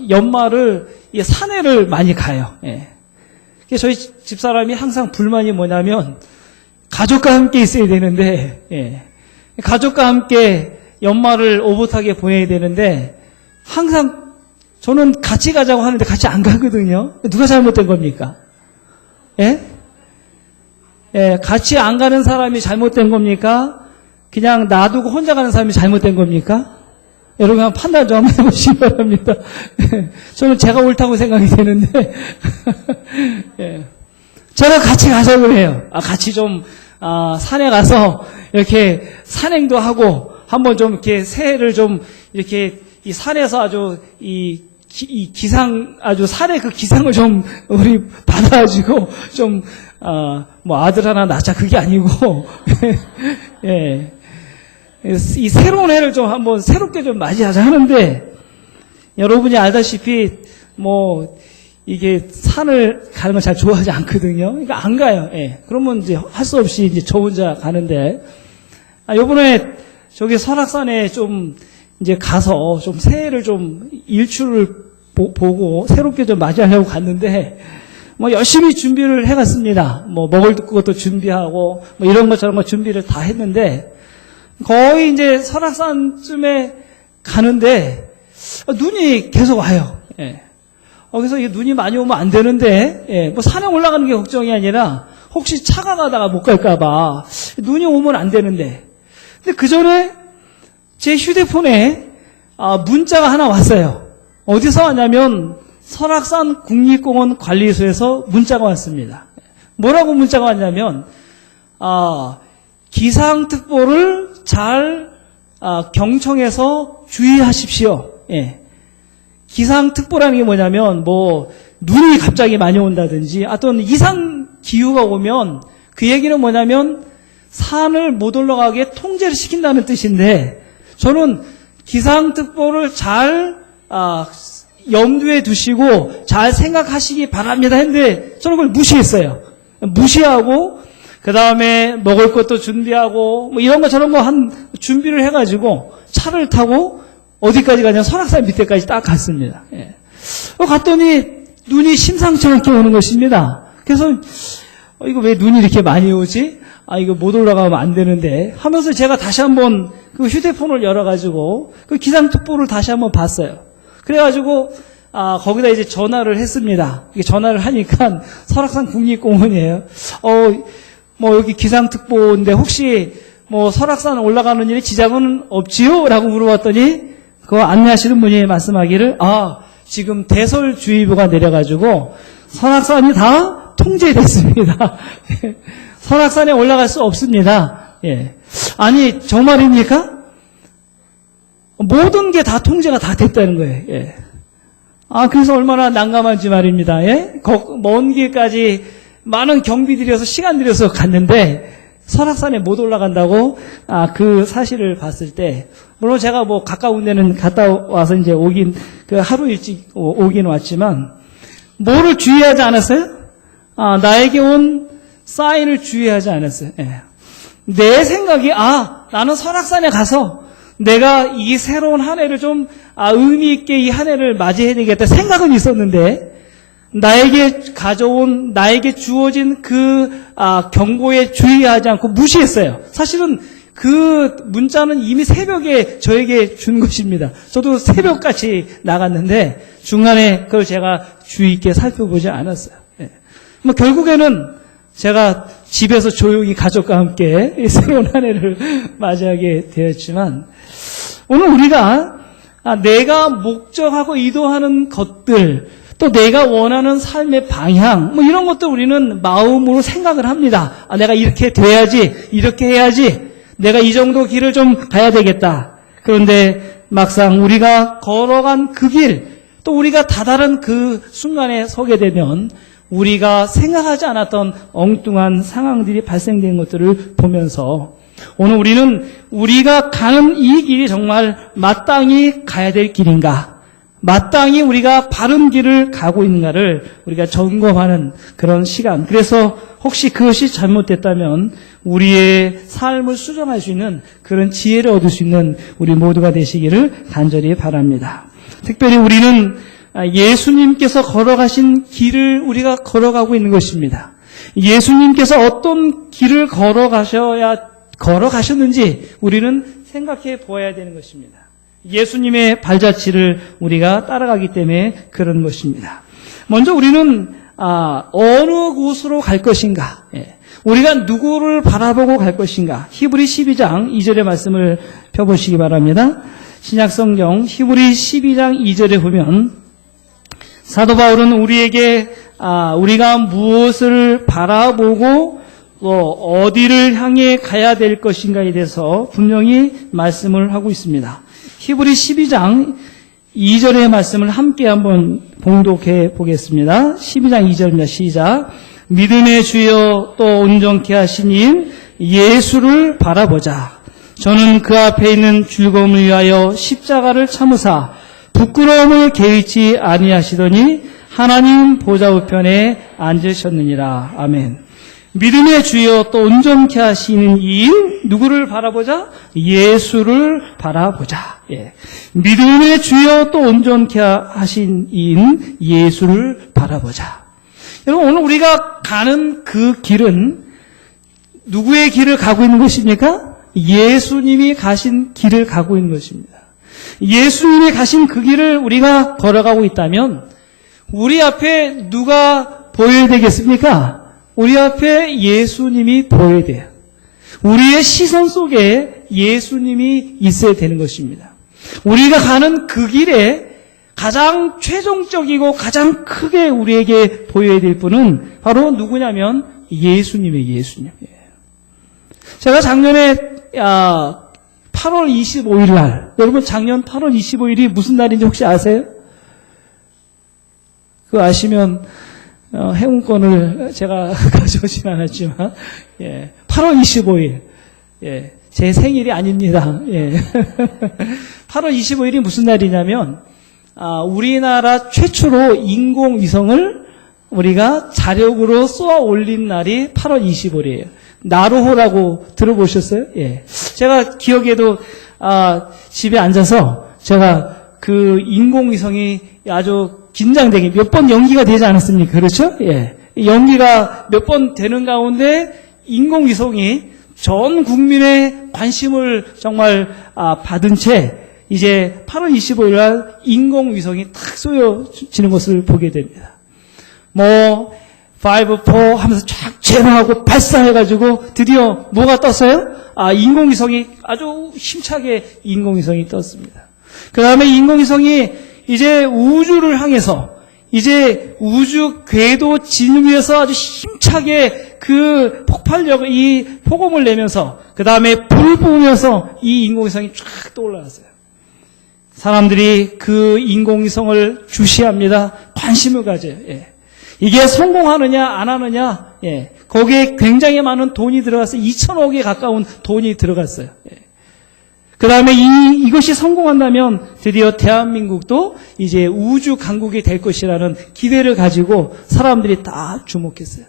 연말을 산에를 많이 가요. 예. 저희 집사람이 항상 불만이 뭐냐면 가족과 함께 있어야 되는데 예. 가족과 함께 연말을 오붓하게 보내야 되는데 항상 저는 같이 가자고 하는데 같이 안 가거든요. 누가 잘못된 겁니까? 예? 예, 같이 안 가는 사람이 잘못된 겁니까? 그냥 놔두고 혼자 가는 사람이 잘못된 겁니까? 여러분 한번 판단 좀 한번 해보시기 바랍니다. 저는 제가 옳다고 생각이 되는데 예. 제가 같이 가자고 해요. 같이 좀 산에 가서 이렇게 산행도 하고 한번 좀 이렇게 새해를 좀 이렇게 이 산에서 아주 이 기상 아주 산의 그 기상을 좀 우리 받아가지고 좀 뭐 아들 하나 낳자 그게 아니고 예. 이 새로운 해를 좀 한번 새롭게 좀 맞이하자 하는데 여러분이 알다시피 뭐 이게 산을 가는 걸 잘 좋아하지 않거든요. 그러니까 안 가요. 예. 그러면 이제 할 수 없이 이제 저 혼자 가는데 요번에 저기 설악산에 좀 이제 가서 좀 새해를 좀 일출을 보고 새롭게 좀 맞이하려고 갔는데 뭐 열심히 준비를 해갔습니다. 뭐 먹을 것도 준비하고 뭐 이런 것 저런 거 준비를 다 했는데 거의 이제 설악산쯤에 가는데 눈이 계속 와요. 예. 그래서 이게 눈이 많이 오면 안 되는데 예. 뭐 산에 올라가는 게 걱정이 아니라 혹시 차가 가다가 못 갈까봐 눈이 오면 안 되는데 근데 그 전에 제 휴대폰에 문자가 하나 왔어요. 어디서 왔냐면 설악산 국립공원 관리소에서 문자가 왔습니다. 뭐라고 문자가 왔냐면 기상특보를 잘 경청해서 주의하십시오. 예. 기상특보라는 게 뭐냐면 뭐 눈이 갑자기 많이 온다든지 어떤 이상 기후가 오면 그 얘기는 뭐냐면 산을 못 올라가게 통제를 시킨다는 뜻인데 저는 기상특보를 잘 염두에 두시고 잘 생각하시기 바랍니다 했는데 저는 그걸 무시했어요. 무시하고 그 다음에 먹을 것도 준비하고 뭐 이런 거 저런 거 한 준비를 해가지고 차를 타고 어디까지 가냐면 설악산 밑에까지 딱 갔습니다. 예. 갔더니 눈이 심상치 않게 오는 것입니다. 그래서 이거 왜 눈이 이렇게 많이 오지? 이거 못 올라가면 안 되는데 하면서 제가 다시 한번 그 휴대폰을 열어가지고 그 기상특보를 다시 한번 봤어요. 그래가지고 거기다 이제 전화를 했습니다. 이게 전화를 하니까 설악산 국립공원이에요. 뭐 여기 기상특보인데 혹시 뭐 설악산 올라가는 일에 지장은 없지요? 라고 물어봤더니 그 안내하시는 분이 말씀하기를 지금 대설주의보가 내려가지고 설악산이 다 통제됐습니다. 설악산에 올라갈 수 없습니다. 예. 아니 정말입니까? 모든 게 다 통제가 다 됐다는 거예요. 예. 그래서 얼마나 난감한지 말입니다. 예? 먼 길까지 많은 경비 들여서 시간 들여서 갔는데 설악산에 못 올라간다고 그 사실을 봤을 때, 물론 제가 뭐 가까운 데는 갔다 와서 이제 하루 일찍 오긴 왔지만 뭐를 주의하지 않았어요? 나에게 온 사인을 주의하지 않았어요. 예. 내 생각이 나는 설악산에 가서 내가 이 새로운 한 해를 좀 의미 있게 이 한 해를 맞이해야 되겠다 생각은 있었는데, 나에게 주어진 그 경고에 주의하지 않고 무시했어요. 사실은 그 문자는 이미 새벽에 저에게 준 것입니다. 저도 새벽같이 나갔는데 중간에 그걸 제가 주의 있게 살펴보지 않았어요. 예. 뭐 결국에는 제가 집에서 조용히 가족과 함께 새로운 한 해를 맞이하게 되었지만, 오늘 우리가 내가 목적하고 이도하는 것들, 또 내가 원하는 삶의 방향, 뭐 이런 것도 우리는 마음으로 생각을 합니다. 내가 이렇게 돼야지, 이렇게 해야지, 내가 이 정도 길을 좀 가야 되겠다. 그런데 막상 우리가 걸어간 그 길, 또 우리가 다다른 그 순간에 서게 되면 우리가 생각하지 않았던 엉뚱한 상황들이 발생된 것들을 보면서, 오늘 우리는 우리가 가는 이 길이 정말 마땅히 가야 될 길인가, 마땅히 우리가 바른 길을 가고 있는가를 우리가 점검하는 그런 시간. 그래서 혹시 그것이 잘못됐다면 우리의 삶을 수정할 수 있는 그런 지혜를 얻을 수 있는 우리 모두가 되시기를 간절히 바랍니다. 특별히 우리는 예수님께서 걸어가신 길을 우리가 걸어가고 있는 것입니다. 예수님께서 어떤 길을 걸어가셨는지 우리는 생각해 보아야 되는 것입니다. 예수님의 발자취를 우리가 따라가기 때문에 그런 것입니다. 먼저 우리는 어느 곳으로 갈 것인가, 우리가 누구를 바라보고 갈 것인가, 히브리 12장 2절의 말씀을 펴보시기 바랍니다. 신약성경 히브리 12장 2절에 보면 사도 바울은 우리에게 우리가 무엇을 바라보고 어디를 향해 가야 될 것인가에 대해서 분명히 말씀을 하고 있습니다. 히브리 12장 2절의 말씀을 함께 한번 봉독해 보겠습니다. 12장 2절입니다. 시작. 믿음의 주여 또 온전케 하신 인 예수를 바라보자. 저는 그 앞에 있는 즐거움을 위하여 십자가를 참으사 부끄러움을 개의치 아니하시더니 하나님 보좌 우편에 앉으셨느니라. 아멘. 믿음의 주여 또 온전케 하시는 이인 누구를 바라보자? 예수를 바라보자. 예. 믿음의 주여 또 온전케 하신 이인 예수를 바라보자. 여러분, 오늘 우리가 가는 그 길은 누구의 길을 가고 있는 것입니까? 예수님이 가신 길을 가고 있는 것입니다. 예수님이 가신 그 길을 우리가 걸어가고 있다면 우리 앞에 누가 보여야 되겠습니까? 우리 앞에 예수님이 보여야 돼요. 우리의 시선 속에 예수님이 있어야 되는 것입니다. 우리가 가는 그 길에 가장 최종적이고 가장 크게 우리에게 보여야 될 분은 바로 누구냐면 예수님이에요. 예수님. 제가 작년에 8월 25일 날, 여러분 작년 8월 25일이 무슨 날인지 혹시 아세요? 그거 아시면 행운권을 제가 가져오진 않았지만, 8월 25일, 제 생일이 아닙니다. 8월 25일이 무슨 날이냐면, 우리나라 최초로 인공위성을 우리가 자력으로 쏘아 올린 날이 8월 25일이에요. 나로호라고 들어보셨어요? 제가 기억에도, 집에 앉아서 제가 그 인공위성이 아주 긴장되게 몇 번 연기가 되지 않았습니까? 그렇죠? 연기가 몇 번 되는 가운데 인공위성이 전 국민의 관심을 정말 받은 채 이제 8월 25일 날 인공위성이 탁 쏘여지는 것을 보게 됩니다. 5, 4 하면서 쫙 제어하고 발사해가지고 드디어 뭐가 떴어요? 인공위성이 아주 힘차게 인공위성이 떴습니다. 그 다음에 인공위성이 이제 우주를 향해서 이제 우주 궤도 진위에서 아주 힘차게 그 폭발력, 이 폭음을 내면서 그 다음에 불을 뿜으면서 이 인공위성이 쫙 떠올라왔어요. 사람들이 그 인공위성을 주시합니다. 관심을 가져요. 예. 이게 성공하느냐 안 하느냐, 예. 거기에 굉장히 많은 돈이 들어갔어요. 2천억에 가까운 돈이 들어갔어요. 예. 그 다음에 이것이 성공한다면 드디어 대한민국도 이제 우주 강국이 될 것이라는 기대를 가지고 사람들이 다 주목했어요.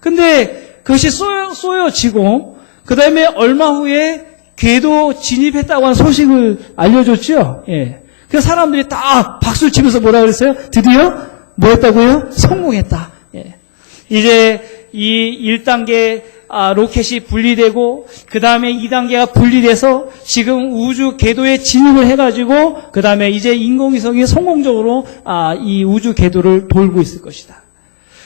근데 그것이 쏘여지고 그 다음에 얼마 후에 궤도 진입했다고 하는 소식을 알려줬죠. 예. 그래서 사람들이 다 박수를 치면서 뭐라 그랬어요? 드디어 뭐 했다고요? 성공했다. 예. 이제 이 1단계 로켓이 분리되고 그 다음에 2단계가 분리돼서 지금 우주 궤도에 진입을 해가지고 그 다음에 이제 인공위성이 성공적으로 이 우주 궤도를 돌고 있을 것이다.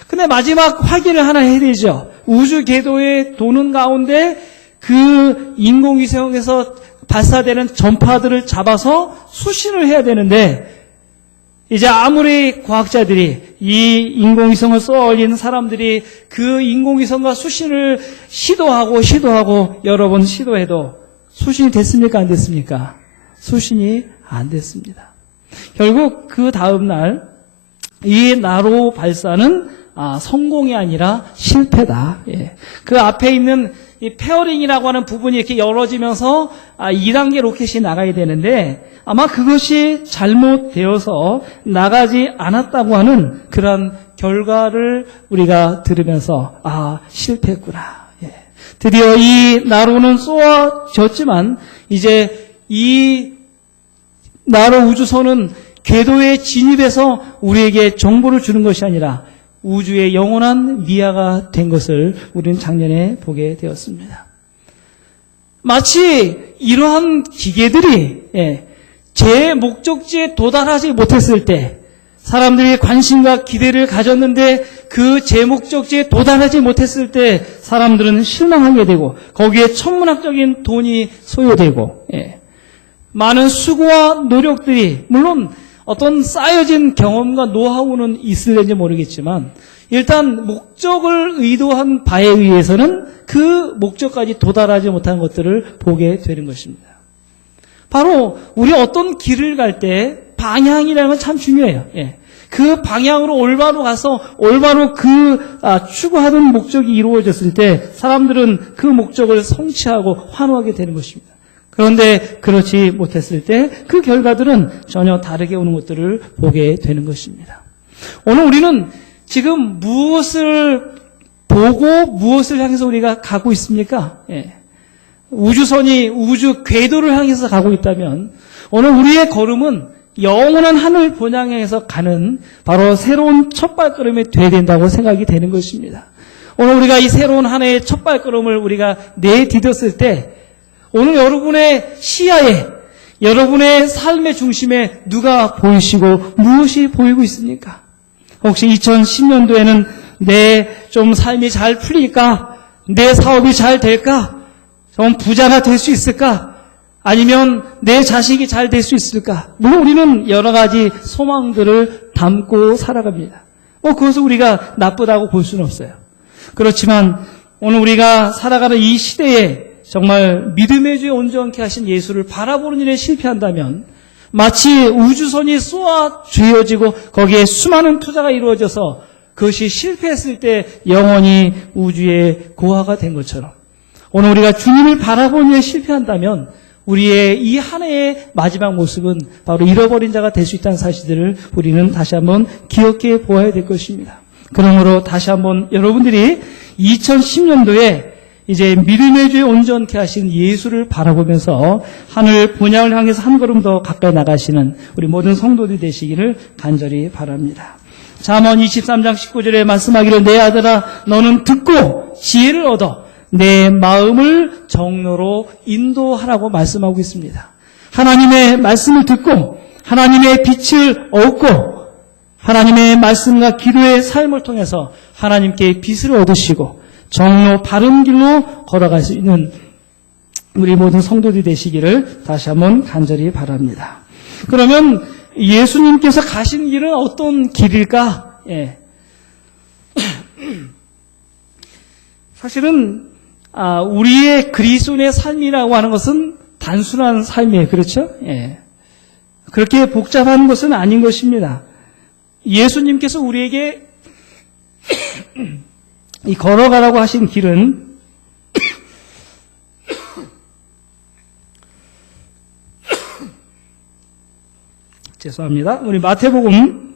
근데 마지막 확인을 하나 해야 되죠. 우주 궤도에 도는 가운데 그 인공위성에서 발사되는 전파들을 잡아서 수신을 해야 되는데 이제 아무리 과학자들이 이 인공위성을 쏘아 올리는 사람들이 그 인공위성과 수신을 시도하고 여러 번 시도해도 수신이 됐습니까? 안 됐습니까? 수신이 안 됐습니다. 결국 그 다음 날 이 나로 발사는 성공이 아니라 실패다. 예. 그 앞에 있는 이 페어링이라고 하는 부분이 이렇게 열어지면서 2단계 로켓이 나가야 되는데 아마 그것이 잘못되어서 나가지 않았다고 하는 그런 결과를 우리가 들으면서 실패했구나. 예. 드디어 이 나로는 쏘아졌지만 이제 이 나로 우주선은 궤도에 진입해서 우리에게 정보를 주는 것이 아니라 우주의 영원한 미아가 된 것을 우리는 작년에 보게 되었습니다. 마치 이러한 기계들이 제 목적지에 도달하지 못했을 때 사람들이 관심과 기대를 가졌는데 그 제 목적지에 도달하지 못했을 때 사람들은 실망하게 되고 거기에 천문학적인 돈이 소요되고 많은 수고와 노력들이 물론 어떤 쌓여진 경험과 노하우는 있을는지 모르겠지만 일단 목적을 의도한 바에 의해서는 그 목적까지 도달하지 못한 것들을 보게 되는 것입니다. 바로 우리 어떤 길을 갈 때 방향이라는 건 참 중요해요. 그 방향으로 올바로 가서 올바로 그 추구하던 목적이 이루어졌을 때 사람들은 그 목적을 성취하고 환호하게 되는 것입니다. 그런데 그렇지 못했을 때 그 결과들은 전혀 다르게 오는 것들을 보게 되는 것입니다. 오늘 우리는 지금 무엇을 보고 무엇을 향해서 우리가 가고 있습니까? 우주선이 우주 궤도를 향해서 가고 있다면 오늘 우리의 걸음은 영원한 하늘 본향에서 가는 바로 새로운 첫 발걸음이 되어야 된다고 생각이 되는 것입니다. 오늘 우리가 이 새로운 한 해의 첫 발걸음을 우리가 내디뎠을 때 오늘 여러분의 시야에 여러분의 삶의 중심에 누가 보이시고 무엇이 보이고 있습니까? 혹시 2010년도에는 내 좀 삶이 잘 풀릴까? 내 사업이 잘 될까? 좀 부자가 될 수 있을까? 아니면 내 자식이 잘 될 수 있을까? 물론 우리는 여러 가지 소망들을 담고 살아갑니다. 그것을 우리가 나쁘다고 볼 수는 없어요. 그렇지만 오늘 우리가 살아가는 이 시대에 정말 믿음의 주에 온전케 하신 예수를 바라보는 일에 실패한다면 마치 우주선이 쏘아쥐어지고 거기에 수많은 투자가 이루어져서 그것이 실패했을 때 영원히 우주의 고아가 된 것처럼 오늘 우리가 주님을 바라보는 일에 실패한다면 우리의 이 한 해의 마지막 모습은 바로 잃어버린 자가 될 수 있다는 사실들을 우리는 다시 한번 기억해 보아야 될 것입니다. 그러므로 다시 한번 여러분들이 2010년도에 이제 믿음의 주에 온전케 하신 예수를 바라보면서 하늘 본향을 향해서 한 걸음 더 가까이 나가시는 우리 모든 성도들이 되시기를 간절히 바랍니다. 잠언 23장 19절에 말씀하기를 내 아들아 너는 듣고 지혜를 얻어 내 마음을 정로로 인도하라고 말씀하고 있습니다. 하나님의 말씀을 듣고 하나님의 빛을 얻고 하나님의 말씀과 기도의 삶을 통해서 하나님께 빛을 얻으시고 정로 바른 길로 걸어갈 수 있는 우리 모든 성도들이 되시기를 다시 한번 간절히 바랍니다. 그러면 예수님께서 가신 길은 어떤 길일까? 예. 사실은 우리의 그리스도인의 삶이라고 하는 것은 단순한 삶이에요. 그렇죠? 예. 그렇게 복잡한 것은 아닌 것입니다. 예수님께서 우리에게 이 걸어가라고 하신 길은 죄송합니다. 우리 마태복음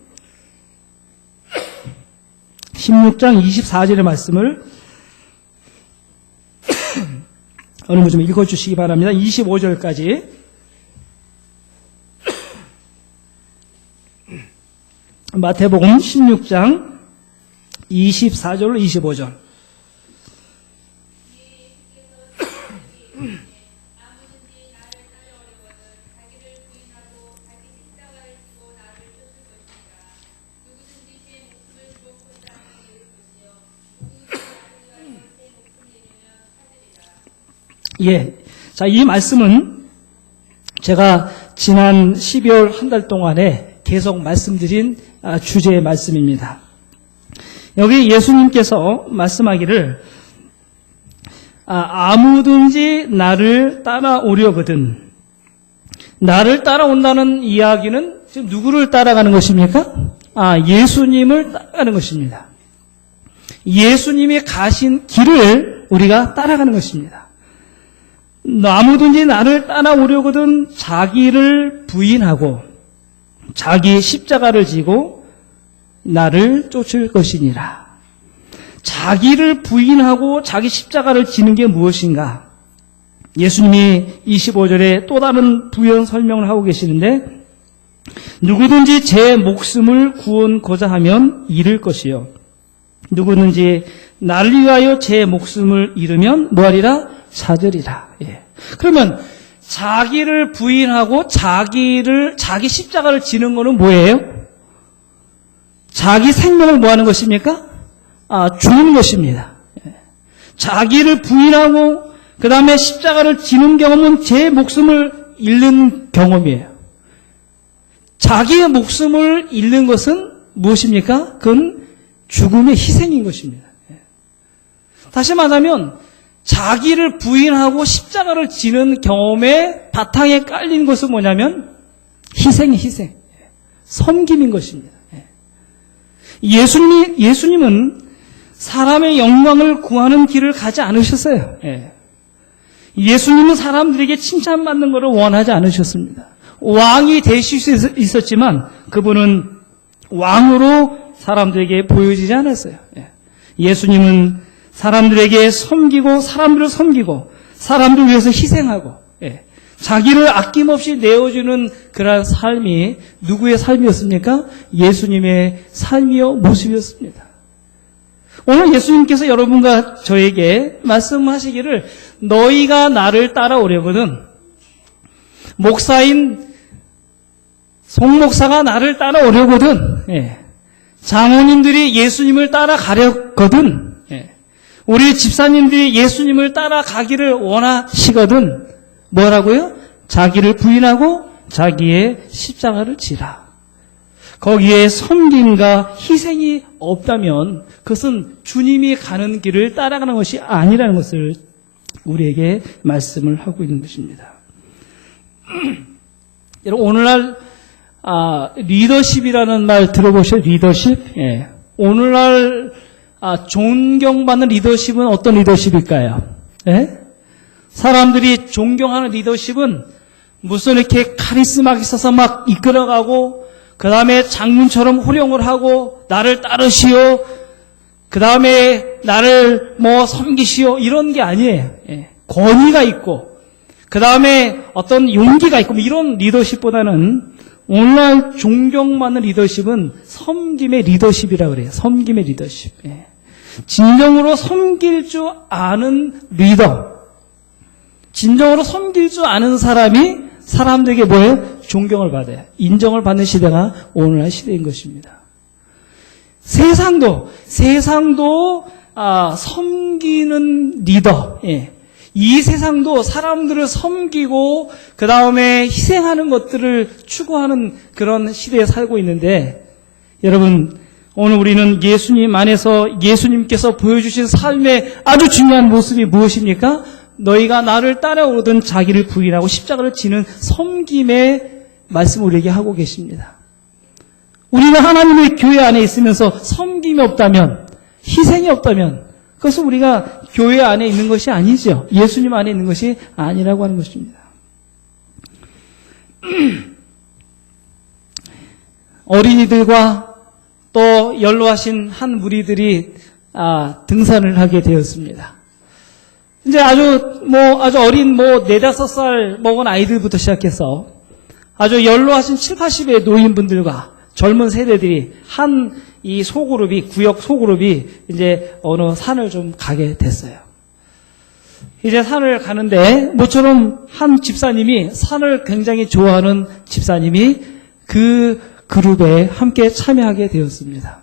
16장 24절의 말씀을 어느 분 좀 읽어주시기 바랍니다. 25절까지. 마태복음 16장 24절로 25절. 예. 자, 이 말씀은 제가 지난 12월 한 달 동안에 계속 말씀드린 주제의 말씀입니다. 여기 예수님께서 말씀하기를 아무든지 나를 따라오려거든. 나를 따라온다는 이야기는 지금 누구를 따라가는 것입니까? 예수님을 따라가는 것입니다. 예수님이 가신 길을 우리가 따라가는 것입니다. 아무든지 나를 따라오려거든 자기를 부인하고 자기 십자가를 지고 나를 쫓을 것이니라. 자기를 부인하고 자기 십자가를 지는 게 무엇인가? 예수님이 25절에 또 다른 부연 설명을 하고 계시는데 누구든지 제 목숨을 구원고자 하면 잃을 것이요 누구든지 나를 위하여 제 목숨을 잃으면 뭐하리라? 찾으리라. 예. 그러면 자기를 부인하고 자기 십자가를 지는 것은 뭐예요? 자기 생명을 뭐 하는 것입니까? 죽는 것입니다. 예. 자기를 부인하고 그 다음에 십자가를 지는 경험은 제 목숨을 잃는 경험이에요. 자기의 목숨을 잃는 것은 무엇입니까? 그건 죽음의 희생인 것입니다. 예. 다시 말하면 자기를 부인하고 십자가를 지는 경험의 바탕에 깔린 것은 뭐냐면 희생, 섬김인 것입니다. 예수님은 사람의 영광을 구하는 길을 가지 않으셨어요. 예수님은 사람들에게 칭찬받는 것을 원하지 않으셨습니다. 왕이 되실 수 있었지만 그분은 왕으로 사람들에게 보여지지 않았어요. 예수님은 사람들에게 섬기고 사람들을 섬기고 사람들 위해서 희생하고 자기를 아낌없이 내어주는 그러한 삶이 누구의 삶이었습니까? 예수님의 삶이요 모습이었습니다. 오늘 예수님께서 여러분과 저에게 말씀하시기를 너희가 나를 따라오려거든 목사인 송 목사가 나를 따라오려거든 장로님들이 예수님을 따라가려거든 우리 집사님들이 예수님을 따라가기를 원하시거든 뭐라고요? 자기를 부인하고 자기의 십자가를 지라. 거기에 섬김과 희생이 없다면 그것은 주님이 가는 길을 따라가는 것이 아니라는 것을 우리에게 말씀을 하고 있는 것입니다. 여러분 오늘날 리더십이라는 말 들어보셨어요? 리더십? 오늘날 존경받는 리더십은 어떤 리더십일까요? 사람들이 존경하는 리더십은 무슨 이렇게 카리스마 있어서 막 이끌어가고 그 다음에 장군처럼 호령을 하고 나를 따르시오 그 다음에 나를 섬기시오 이런 게 아니에요. 권위가 있고 그 다음에 어떤 용기가 있고 이런 리더십보다는 오늘날 존경받는 리더십은 섬김의 리더십이라고 그래요. 섬김의 리더십. 진정으로 섬길 줄 아는 리더. 진정으로 섬길 줄 아는 사람이 사람들에게 뭐예요? 존경을 받아요. 인정을 받는 시대가 오늘날 시대인 것입니다. 세상도 섬기는 리더, 예. 이 세상도 사람들을 섬기고 그 다음에 희생하는 것들을 추구하는 그런 시대에 살고 있는데, 여러분, 오늘 우리는 예수님 안에서 예수님께서 보여주신 삶의 아주 중요한 모습이 무엇입니까? 너희가 나를 따라오든 자기를 부인하고 십자가를 지는 섬김의 말씀을 우리에게 하고 계십니다. 우리는 하나님의 교회 안에 있으면서 섬김이 없다면, 희생이 없다면 그것은 우리가 교회 안에 있는 것이 아니죠. 예수님 안에 있는 것이 아니라고 하는 것입니다. 어린이들과 또 연로하신 한 무리들이 등산을 하게 되었습니다. 이제 아주 어린 4-5살 먹은 아이들부터 시작해서 아주 연로하신 70-80의 노인분들과 젊은 세대들이 이 구역 소그룹이 이제 어느 산을 좀 가게 됐어요. 이제 산을 가는데 모처럼 한 집사님이, 산을 굉장히 좋아하는 집사님이 그 그룹에 함께 참여하게 되었습니다.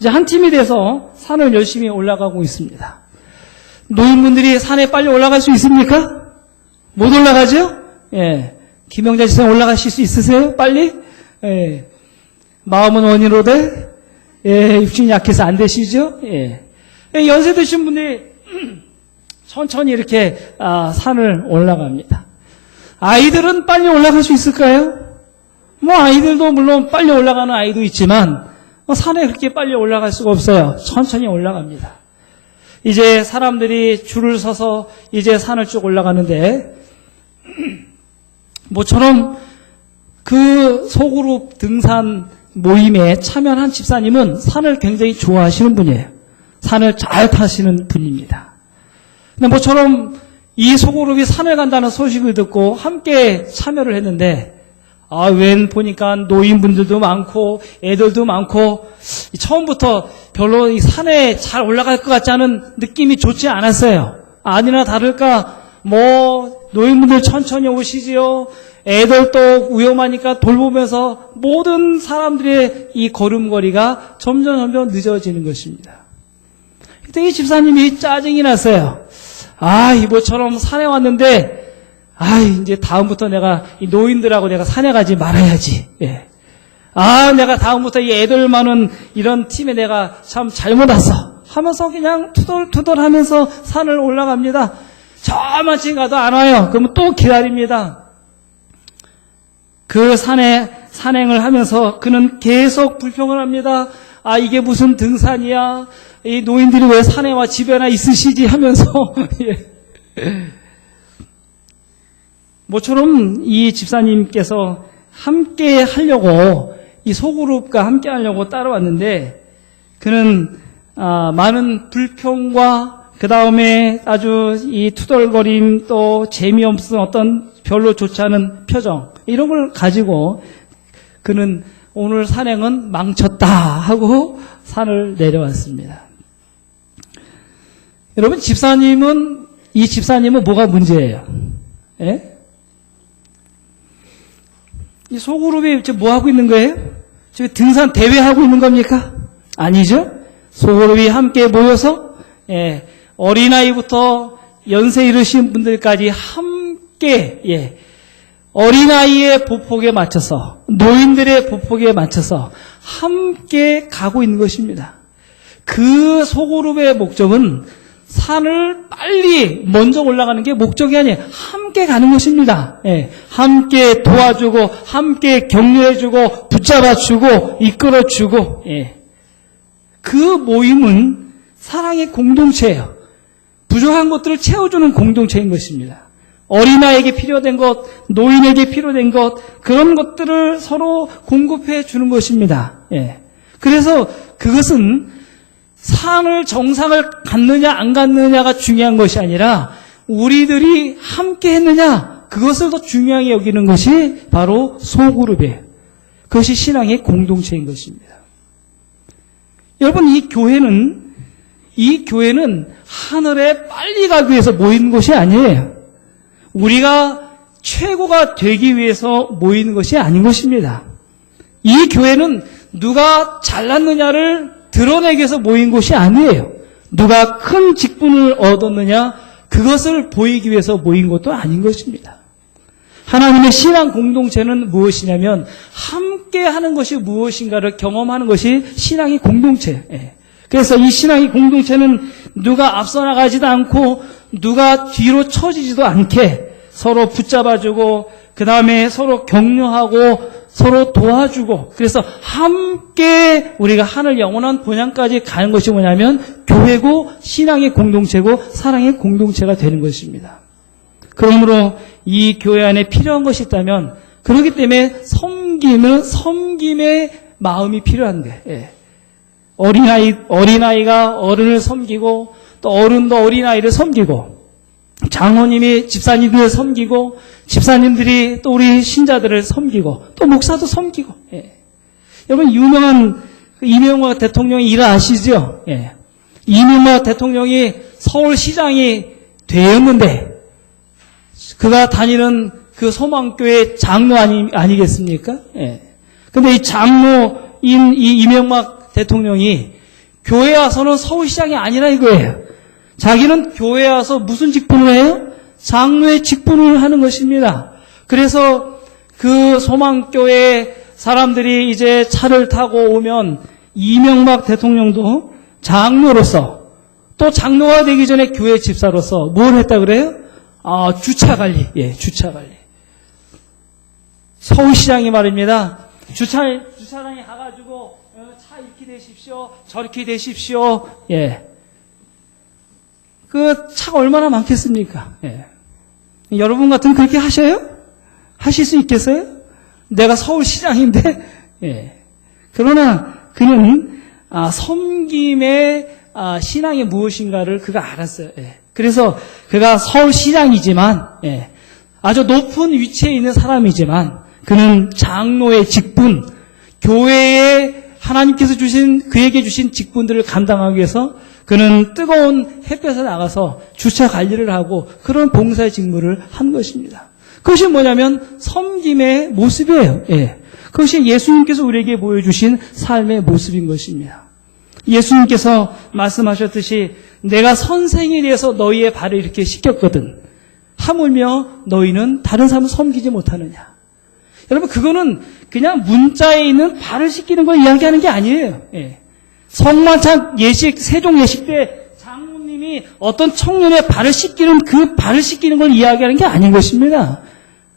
이제 한 팀이 돼서 산을 열심히 올라가고 있습니다. 노인분들이 산에 빨리 올라갈 수 있습니까? 못 올라가죠? 예. 김영자 집사님 올라가실 수 있으세요? 빨리? 예. 마음은 원이로되, 예, 육신이 약해서 안 되시죠? 예. 연세 드신 분들이 천천히 이렇게 산을 올라갑니다. 아이들은 빨리 올라갈 수 있을까요? 아이들도 물론 빨리 올라가는 아이도 있지만 산에 그렇게 빨리 올라갈 수가 없어요. 천천히 올라갑니다. 이제 사람들이 줄을 서서 이제 산을 쭉 올라가는데, 모처럼 그 소그룹 등산 모임에 참여한 집사님은 산을 굉장히 좋아하시는 분이에요. 산을 잘 타시는 분입니다. 근데 모처럼 이 소그룹이 산을 간다는 소식을 듣고 함께 참여를 했는데, 웬 보니까 노인분들도 많고 애들도 많고 처음부터 별로 이 산에 잘 올라갈 것 같지 않은 느낌이 좋지 않았어요. 아니나 다를까 노인분들 천천히 오시지요. 애들도 위험하니까 돌보면서 모든 사람들의 이 걸음걸이가 점점 늦어지는 것입니다. 그때 이 집사님이 짜증이 났어요. 이모처럼 산에 왔는데 이제 다음부터 내가 이 노인들하고 내가 산에 가지 말아야지. 예. 내가 다음부터 이 애들 많은 이런 팀에 내가 참 잘못 왔어 하면서 그냥 투덜투덜 하면서 산을 올라갑니다. 저만큼 가도 안 와요. 그러면 또 기다립니다. 그 산행을 하면서 그는 계속 불평을 합니다. 이게 무슨 등산이야. 이 노인들이 왜 산에 와 집에나 있으시지 하면서 예. 모처럼 이 집사님께서 함께 하려고, 이 소그룹과 함께 하려고 따라왔는데, 그는 많은 불평과 그 다음에 아주 이 투덜거림, 또 재미없는 어떤 별로 좋지 않은 표정, 이런 걸 가지고 그는 오늘 산행은 망쳤다 하고 산을 내려왔습니다. 여러분, 이 집사님은 뭐가 문제예요? 예? 이 소그룹이 지금 뭐 하고 있는 거예요? 지금 등산 대회 하고 있는 겁니까? 아니죠. 소그룹이 함께 모여서 어린아이부터 연세 이르신 분들까지 함께 어린아이의 보폭에 맞춰서, 노인들의 보폭에 맞춰서 함께 가고 있는 것입니다. 그 소그룹의 목적은 산을 빨리 먼저 올라가는 게 목적이 아니에요. 함께 가는 것입니다. 함께 도와주고, 함께 격려해주고, 붙잡아주고, 이끌어주고, 그 모임은 사랑의 공동체예요. 부족한 것들을 채워주는 공동체인 것입니다. 어린아이에게 필요된 것, 노인에게 필요된 것, 그런 것들을 서로 공급해 주는 것입니다. 그래서 그것은 산을 정상을 갔느냐 안 갔느냐가 중요한 것이 아니라 우리들이 함께 했느냐, 그것을 더 중요하게 여기는 것이 바로 소그룹이에요. 그것이 신앙의 공동체인 것입니다. 여러분, 이 교회는 하늘에 빨리 가기 위해서 모인 것이 아니에요. 우리가 최고가 되기 위해서 모이는 것이 아닌 것입니다. 이 교회는 누가 잘났느냐를 드러내기 위해서 모인 곳이 아니에요. 누가 큰 직분을 얻었느냐, 그것을 보이기 위해서 모인 것도 아닌 것입니다. 하나님의 신앙 공동체는 무엇이냐면 함께 하는 것이 무엇인가를 경험하는 것이 신앙의 공동체. 그래서 이 신앙의 공동체는 누가 앞서 나가지도 않고 누가 뒤로 처지지도 않게 서로 붙잡아주고 그 다음에 서로 격려하고 서로 도와주고, 그래서 함께 우리가 하늘 영원한 본향까지 가는 것이 뭐냐면 교회고 신앙의 공동체고 사랑의 공동체가 되는 것입니다. 그러므로 이 교회 안에 필요한 것이 있다면, 그렇기 때문에 섬김은 섬김의 마음이 필요한데, 어린아이가 어른을 섬기고 또 어른도 어린아이를 섬기고 장로님이 집사님들을 섬기고 집사님들이 또 우리 신자들을 섬기고 또 목사도 섬기고. 여러분 유명한 이명박 대통령의 일을 아시죠? 이명박 대통령이 서울시장이 되었는데 그가 다니는 그 소망교회 장로 아니겠습니까? 근데 이 장로인 이 이명박 대통령이 교회에 와서는 서울시장이 아니라 이거예요. 자기는 교회에 와서 무슨 직분을 해요? 장로의 직분을 하는 것입니다. 그래서 그 소망교회 사람들이 이제 차를 타고 오면 이명박 대통령도 장로로서 또 장로가 되기 전에 교회 집사로서 뭘 했다 그래요? 주차 관리. 주차 관리. 서울시장이 말입니다. 주차장에 가가지고 차 이렇게 되십시오. 저렇게 되십시오. 그 차가 얼마나 많겠습니까? 여러분 같으면 그렇게 하셔요? 하실 수 있겠어요? 내가 서울시장인데. 그러나 그는 섬김의 신앙이 무엇인가를 그가 알았어요. 그래서 그가 서울시장이지만 아주 높은 위치에 있는 사람이지만 그는 장로의 직분, 교회에 하나님께서 주신 그에게 주신 직분들을 감당하기 위해서 그는 뜨거운 햇볕에 나가서 주차 관리를 하고 그런 봉사의 직무를 한 것입니다. 그것이 뭐냐면 섬김의 모습이에요. 그것이 예수님께서 우리에게 보여주신 삶의 모습인 것입니다. 예수님께서 말씀하셨듯이 내가 선생이 되어서 너희의 발을 이렇게 씻겼거든. 하물며 너희는 다른 사람을 섬기지 못하느냐. 여러분 그거는 그냥 문자에 있는 발을 씻기는 걸 이야기하는 게 아니에요. 성만찬 예식, 세종 예식 때 장로님이 어떤 청년의 발을 씻기는 그 발을 씻기는 걸 이야기하는 게 아닌 것입니다.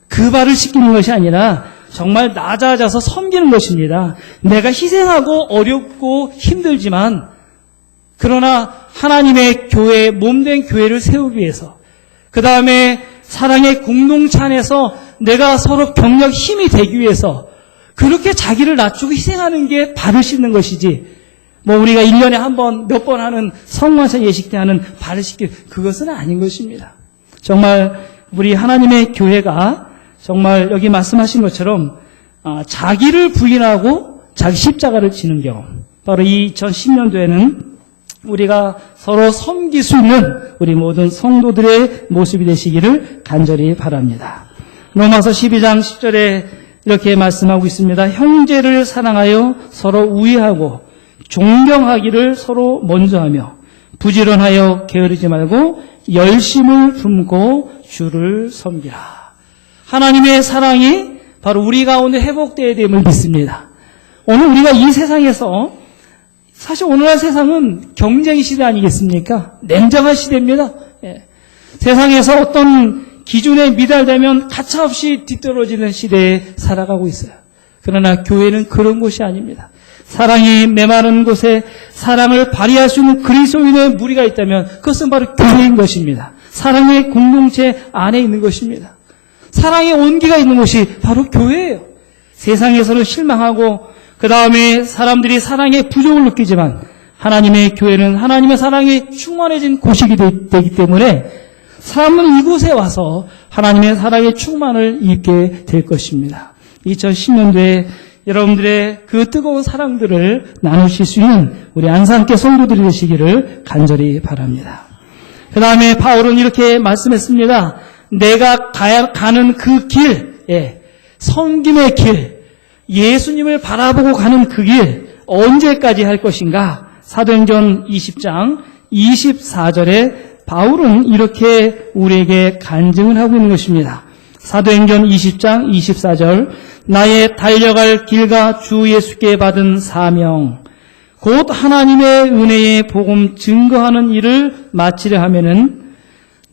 그 발을 씻기는 것이 아니라 정말 낮아져서 섬기는 것입니다. 내가 희생하고 어렵고 힘들지만 그러나 하나님의 교회, 몸된 교회를 세우기 위해서 그 다음에 사랑의 공동체 안에서 내가 서로 격려 힘이 되기 위해서 그렇게 자기를 낮추고 희생하는 게 발을 씻는 것이지 우리가 1년에 한 번, 몇 번 하는 성만찬 예식 때 하는 발을 씻기 그것은 아닌 것입니다. 정말 우리 하나님의 교회가 정말 여기 말씀하신 것처럼 자기를 부인하고 자기 십자가를 지는 경험. 바로 이 2010년도에는 우리가 서로 섬길 수 있는 우리 모든 성도들의 모습이 되시기를 간절히 바랍니다. 로마서 12장 10절에 이렇게 말씀하고 있습니다. 형제를 사랑하여 서로 우애하고 존경하기를 서로 먼저 하며 부지런하여 게으르지 말고 열심을 품고 주를 섬기라. 하나님의 사랑이 바로 우리 가운데 회복되어야 됨을 믿습니다. 오늘 우리가 이 세상에서 사실 오늘날 세상은 경쟁 시대 아니겠습니까? 냉정한 시대입니다. 세상에서 어떤 기준에 미달되면 가차없이 뒤떨어지는 시대에 살아가고 있어요. 그러나 교회는 그런 곳이 아닙니다. 사랑이 메마른 곳에 사랑을 발휘할 수 있는 그리스도인의 무리가 있다면 그것은 바로 교회인 것입니다. 사랑의 공동체 안에 있는 것입니다. 사랑의 온기가 있는 곳이 바로 교회예요. 세상에서는 실망하고 그 다음에 사람들이 사랑의 부족을 느끼지만 하나님의 교회는 하나님의 사랑이 충만해진 곳이기 되기 때문에 사람은 이곳에 와서 하나님의 사랑의 충만을 입게 될 것입니다. 2010년도에 여러분들의 그 뜨거운 사랑들을 나누실 수 있는 우리 안산교회 성도들이 되시기를 간절히 바랍니다. 그 다음에 바울은 이렇게 말씀했습니다. 내가 가는 그 길, 섬김의 길, 예수님을 바라보고 가는 그 길, 언제까지 할 것인가? 사도행전 20장 24절에 바울은 이렇게 우리에게 간증을 하고 있는 것입니다. 사도행전 20장 24절, 나의 달려갈 길과 주 예수께 받은 사명, 곧 하나님의 은혜의 복음 증거하는 일을 마치려 하면은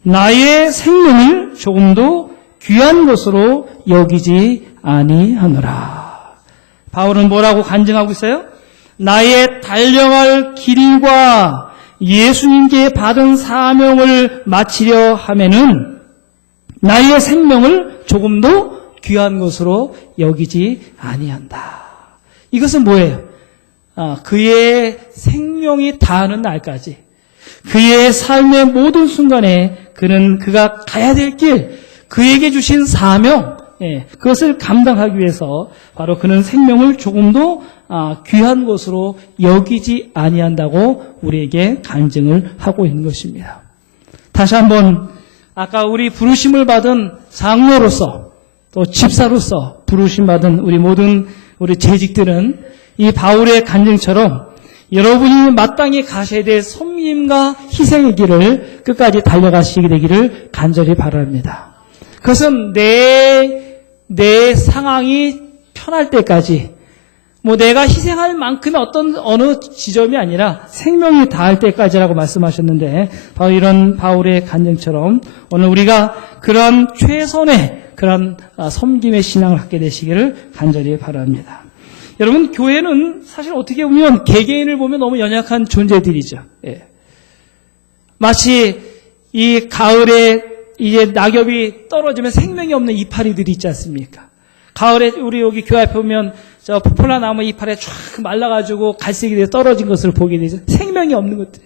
나의 생명을 조금도 귀한 것으로 여기지 아니하노라. 바울은 뭐라고 간증하고 있어요? 나의 달려갈 길과 예수님께 받은 사명을 마치려 하면은 나의 생명을 조금도 귀한 것으로 여기지 아니한다. 이것은 뭐예요? 그의 생명이 다하는 날까지, 그의 삶의 모든 순간에 그가 가야 될 길, 그에게 주신 사명, 그것을 감당하기 위해서 바로 그는 생명을 조금도 귀한 것으로 여기지 아니한다고 우리에게 간증을 하고 있는 것입니다. 다시 한번 아까 우리 부르심을 받은 장로로서 또 집사로서 부르심 받은 우리 모든 우리 재직들은 이 바울의 간증처럼 여러분이 마땅히 가셔야 될 섬김과 희생의 길을 끝까지 달려가시게 되기를 간절히 바랍니다. 그것은 내 상황이 편할 때까지, 내가 희생할 만큼의 어느 지점이 아니라 생명이 다할 때까지라고 말씀하셨는데, 바로 이런 바울의 간증처럼 오늘 우리가 그런 최선의 그런 섬김의 신앙을 갖게 되시기를 간절히 바랍니다. 여러분, 교회는 사실 어떻게 보면 개개인을 보면 너무 연약한 존재들이죠. 마치 이 가을에 이제 낙엽이 떨어지면 생명이 없는 이파리들이 있지 않습니까? 가을에 우리 여기 교회 앞에 보면 저 포플라 나무 이파리가 쫙 말라가지고 갈색이 돼서 떨어진 것을 보게 되죠. 생명이 없는 것들.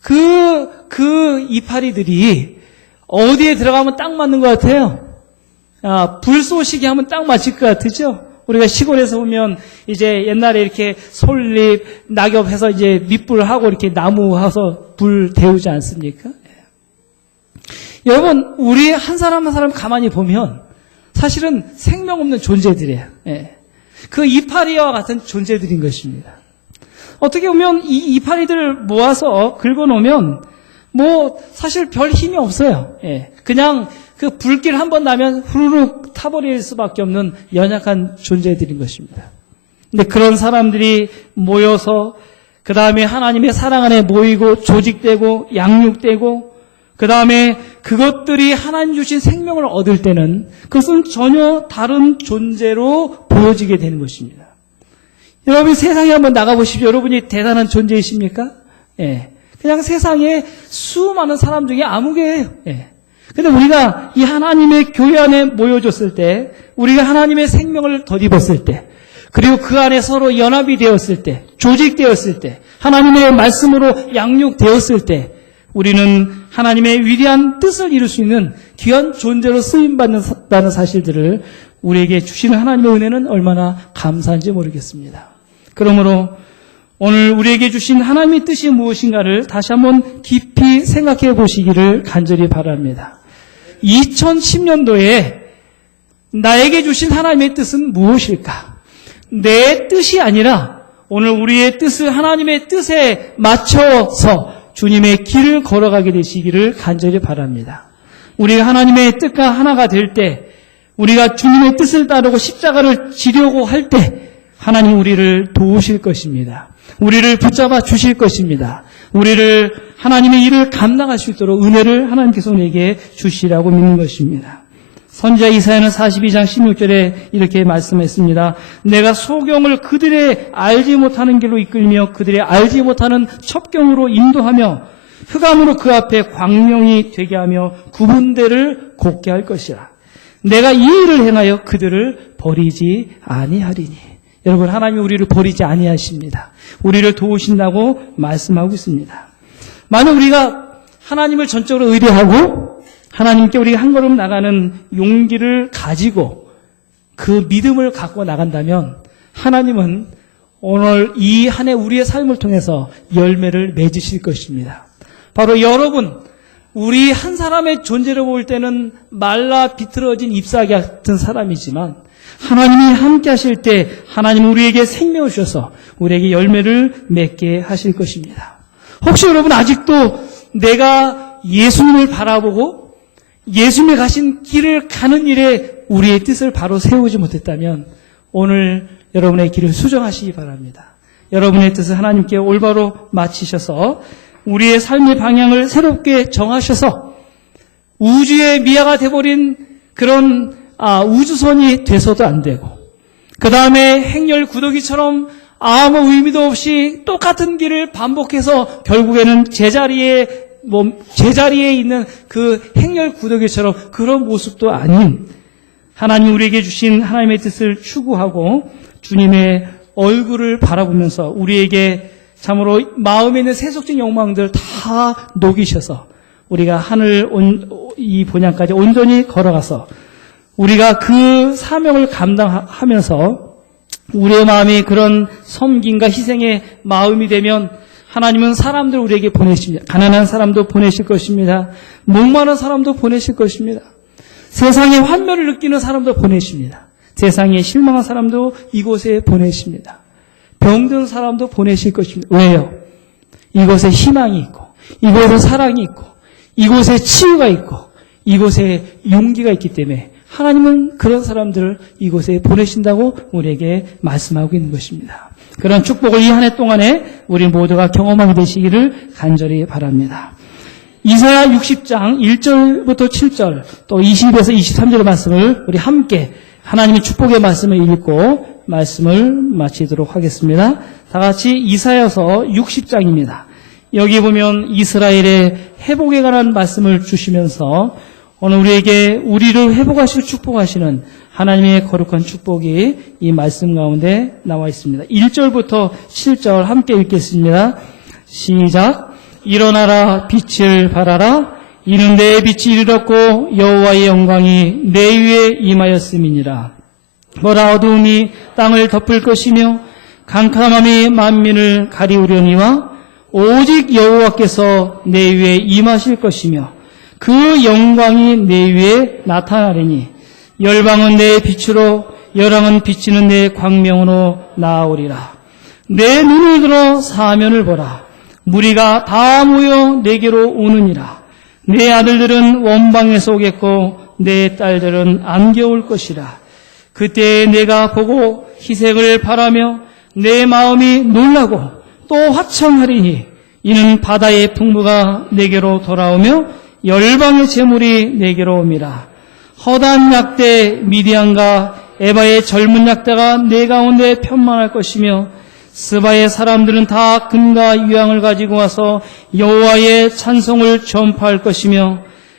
그 이파리들이 어디에 들어가면 딱 맞는 것 같아요? 불 쏘시게 하면 딱 맞을 것 같으죠? 우리가 시골에서 보면 이제 옛날에 이렇게 솔잎, 낙엽 해서 이제 밑불 하고 이렇게 나무 해서 불 데우지 않습니까? 여러분, 우리 한 사람 한 사람 가만히 보면 사실은 생명 없는 존재들이에요. 그 이파리와 같은 존재들인 것입니다. 어떻게 보면 이 이파리들을 모아서 긁어놓으면 사실 별 힘이 없어요. 그냥 그 불길 한번 나면 후루룩 타버릴 수밖에 없는 연약한 존재들인 것입니다. 근데 그런 사람들이 모여서 그 다음에 하나님의 사랑 안에 모이고 조직되고 양육되고 그 다음에 그것들이 하나님 주신 생명을 얻을 때는 그것은 전혀 다른 존재로 보여지게 되는 것입니다. 여러분 세상에 한번 나가보십시오. 여러분이 대단한 존재이십니까? 그냥 세상에 수많은 사람 중에 아무개예요. 근데 우리가 이 하나님의 교회 안에 모여졌을 때, 우리가 하나님의 생명을 덧입었을 때, 그리고 그 안에 서로 연합이 되었을 때, 조직되었을 때, 하나님의 말씀으로 양육되었을 때, 우리는 하나님의 위대한 뜻을 이룰 수 있는 귀한 존재로 쓰임받는다는 사실들을 우리에게 주시는 하나님의 은혜는 얼마나 감사한지 모르겠습니다. 그러므로 오늘 우리에게 주신 하나님의 뜻이 무엇인가를 다시 한번 깊이 생각해 보시기를 간절히 바랍니다. 2010년도에 나에게 주신 하나님의 뜻은 무엇일까? 내 뜻이 아니라 오늘 우리의 뜻을 하나님의 뜻에 맞춰서 주님의 길을 걸어가게 되시기를 간절히 바랍니다. 우리가 하나님의 뜻과 하나가 될 때, 우리가 주님의 뜻을 따르고 십자가를 지려고 할 때 하나님 우리를 도우실 것입니다. 우리를 붙잡아 주실 것입니다. 우리를 하나님의 일을 감당할 수 있도록 은혜를 하나님께서 우리에게 주시라고 믿는 것입니다. 선지자 이사야는 42장 16절에 이렇게 말씀했습니다. 내가 소경을 그들의 알지 못하는 길로 이끌며 그들의 알지 못하는 첩경으로 인도하며 흑암으로 그 앞에 광명이 되게 하며 구분대를 곱게 할 것이라. 내가 이 일을 행하여 그들을 버리지 아니하리니. 여러분, 하나님이 우리를 버리지 아니하십니다. 우리를 도우신다고 말씀하고 있습니다. 만약 우리가 하나님을 전적으로 의뢰하고 하나님께 우리가 한 걸음 나가는 용기를 가지고 그 믿음을 갖고 나간다면 하나님은 오늘 이 한 해 우리의 삶을 통해서 열매를 맺으실 것입니다. 바로 여러분, 우리 한 사람의 존재를 볼 때는 말라 비틀어진 잎사귀 같은 사람이지만 하나님이 함께 하실 때 하나님은 우리에게 생명을 주셔서 우리에게 열매를 맺게 하실 것입니다. 혹시 여러분 아직도 내가 예수님을 바라보고 예수님이 가신 길을 가는 일에 우리의 뜻을 바로 세우지 못했다면 오늘 여러분의 길을 수정하시기 바랍니다. 여러분의 뜻을 하나님께 올바로 마치셔서 우리의 삶의 방향을 새롭게 정하셔서 우주의 미아가 돼버린 그런 우주선이 돼서도 안 되고 그 다음에 행렬 구더기처럼 아무 의미도 없이 똑같은 길을 반복해서 결국에는 제자리에 있는 그 행렬 구더기처럼 그런 모습도 아닌 하나님 우리에게 주신 하나님의 뜻을 추구하고 주님의 얼굴을 바라보면서 우리에게 참으로 마음에 있는 세속적인 욕망들 다 녹이셔서 우리가 하늘 이 본향까지 온전히 걸어가서 우리가 그 사명을 감당하면서 우리의 마음이 그런 섬김과 희생의 마음이 되면 하나님은 사람들 우리에게 보내십니다. 가난한 사람도 보내실 것입니다. 목마른 사람도 보내실 것입니다. 세상의 환멸을 느끼는 사람도 보내십니다. 세상에 실망한 사람도 이곳에 보내십니다. 병든 사람도 보내실 것입니다. 왜요? 이곳에 희망이 있고 이곳에 사랑이 있고 이곳에 치유가 있고 이곳에 용기가 있기 때문에 하나님은 그런 사람들을 이곳에 보내신다고 우리에게 말씀하고 있는 것입니다. 그런 축복을 이 한 해 동안에 우리 모두가 경험하게 되시기를 간절히 바랍니다. 이사야 60장 1절부터 7절 또 20에서 23절의 말씀을 우리 함께 하나님의 축복의 말씀을 읽고 말씀을 마치도록 하겠습니다. 다 같이 이사야서 60장입니다. 여기 보면 이스라엘의 회복에 관한 말씀을 주시면서 오늘 우리를 회복하시고 축복하시는 하나님의 거룩한 축복이 이 말씀 가운데 나와 있습니다. 1절부터 7절 함께 읽겠습니다. 시작. 일어나라 빛을 발하라. 이는 내 빛이 이르렀고 여호와의 영광이 내 위에 임하였음이니라. 보라 어두움이 땅을 덮을 것이며 캄캄함이 만민을 가리우려니와 오직 여호와께서 내 위에 임하실 것이며 그 영광이 내 위에 나타나리니 열방은 내 빛으로 열왕은 비치는 내 광명으로 나아오리라. 내 눈을 들어 사면을 보라. 무리가 다 모여 내게로 오느니라. 내 아들들은 원방에서 오겠고 내 딸들은 안겨올 것이라. 그때 내가 보고 희생을 바라며 내 마음이 놀라고 또 화창하리니 이는 바다의 풍부가 내게로 돌아오며 열방의 재물이 내게로 옵니다. 허다한 약대 미디안과 에바의 젊은 약대가 내 가운데 편만할 것이며 스바의 사람들은 다 금과 유향을 가지고 와서 여호와의 찬송을 전파할 것이며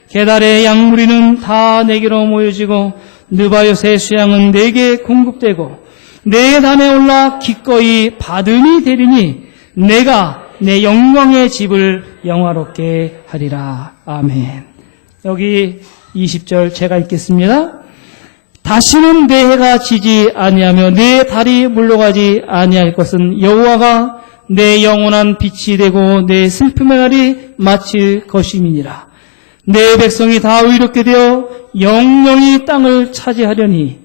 게달의 양무리는 다 내게로 모여지고 느바요스의 수양은 내게 공급되고 내 단에 올라 기꺼이 받음이 되리니 내가 내 영광의 집을 영화롭게 하리라. 아멘. 여기 20절 제가 읽겠습니다. 다시는 내 해가 지지 아니하며 내 달이 물러가지 아니할 것은 여호와가 내 영원한 빛이 되고 내 슬픔의 날이 마칠 것임이니라. 내 백성이 다 의롭게 되어 영영이 땅을 차지하려니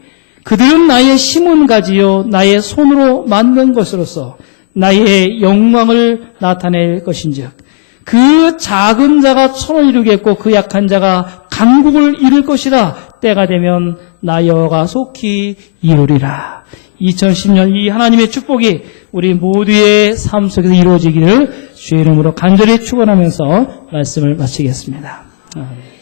그들은 나의 심은 가지요 나의 손으로 만든 것으로서 나의 영광을 나타낼 것인즉 그 작은 자가 천을 이루겠고 그 약한 자가 강국을 이룰 것이라. 때가 되면 나 여호와가 속히 이루리라. 2010년 이 하나님의 축복이 우리 모두의 삶 속에서 이루어지기를 주의 이름으로 간절히 축원하면서 말씀을 마치겠습니다. 아멘.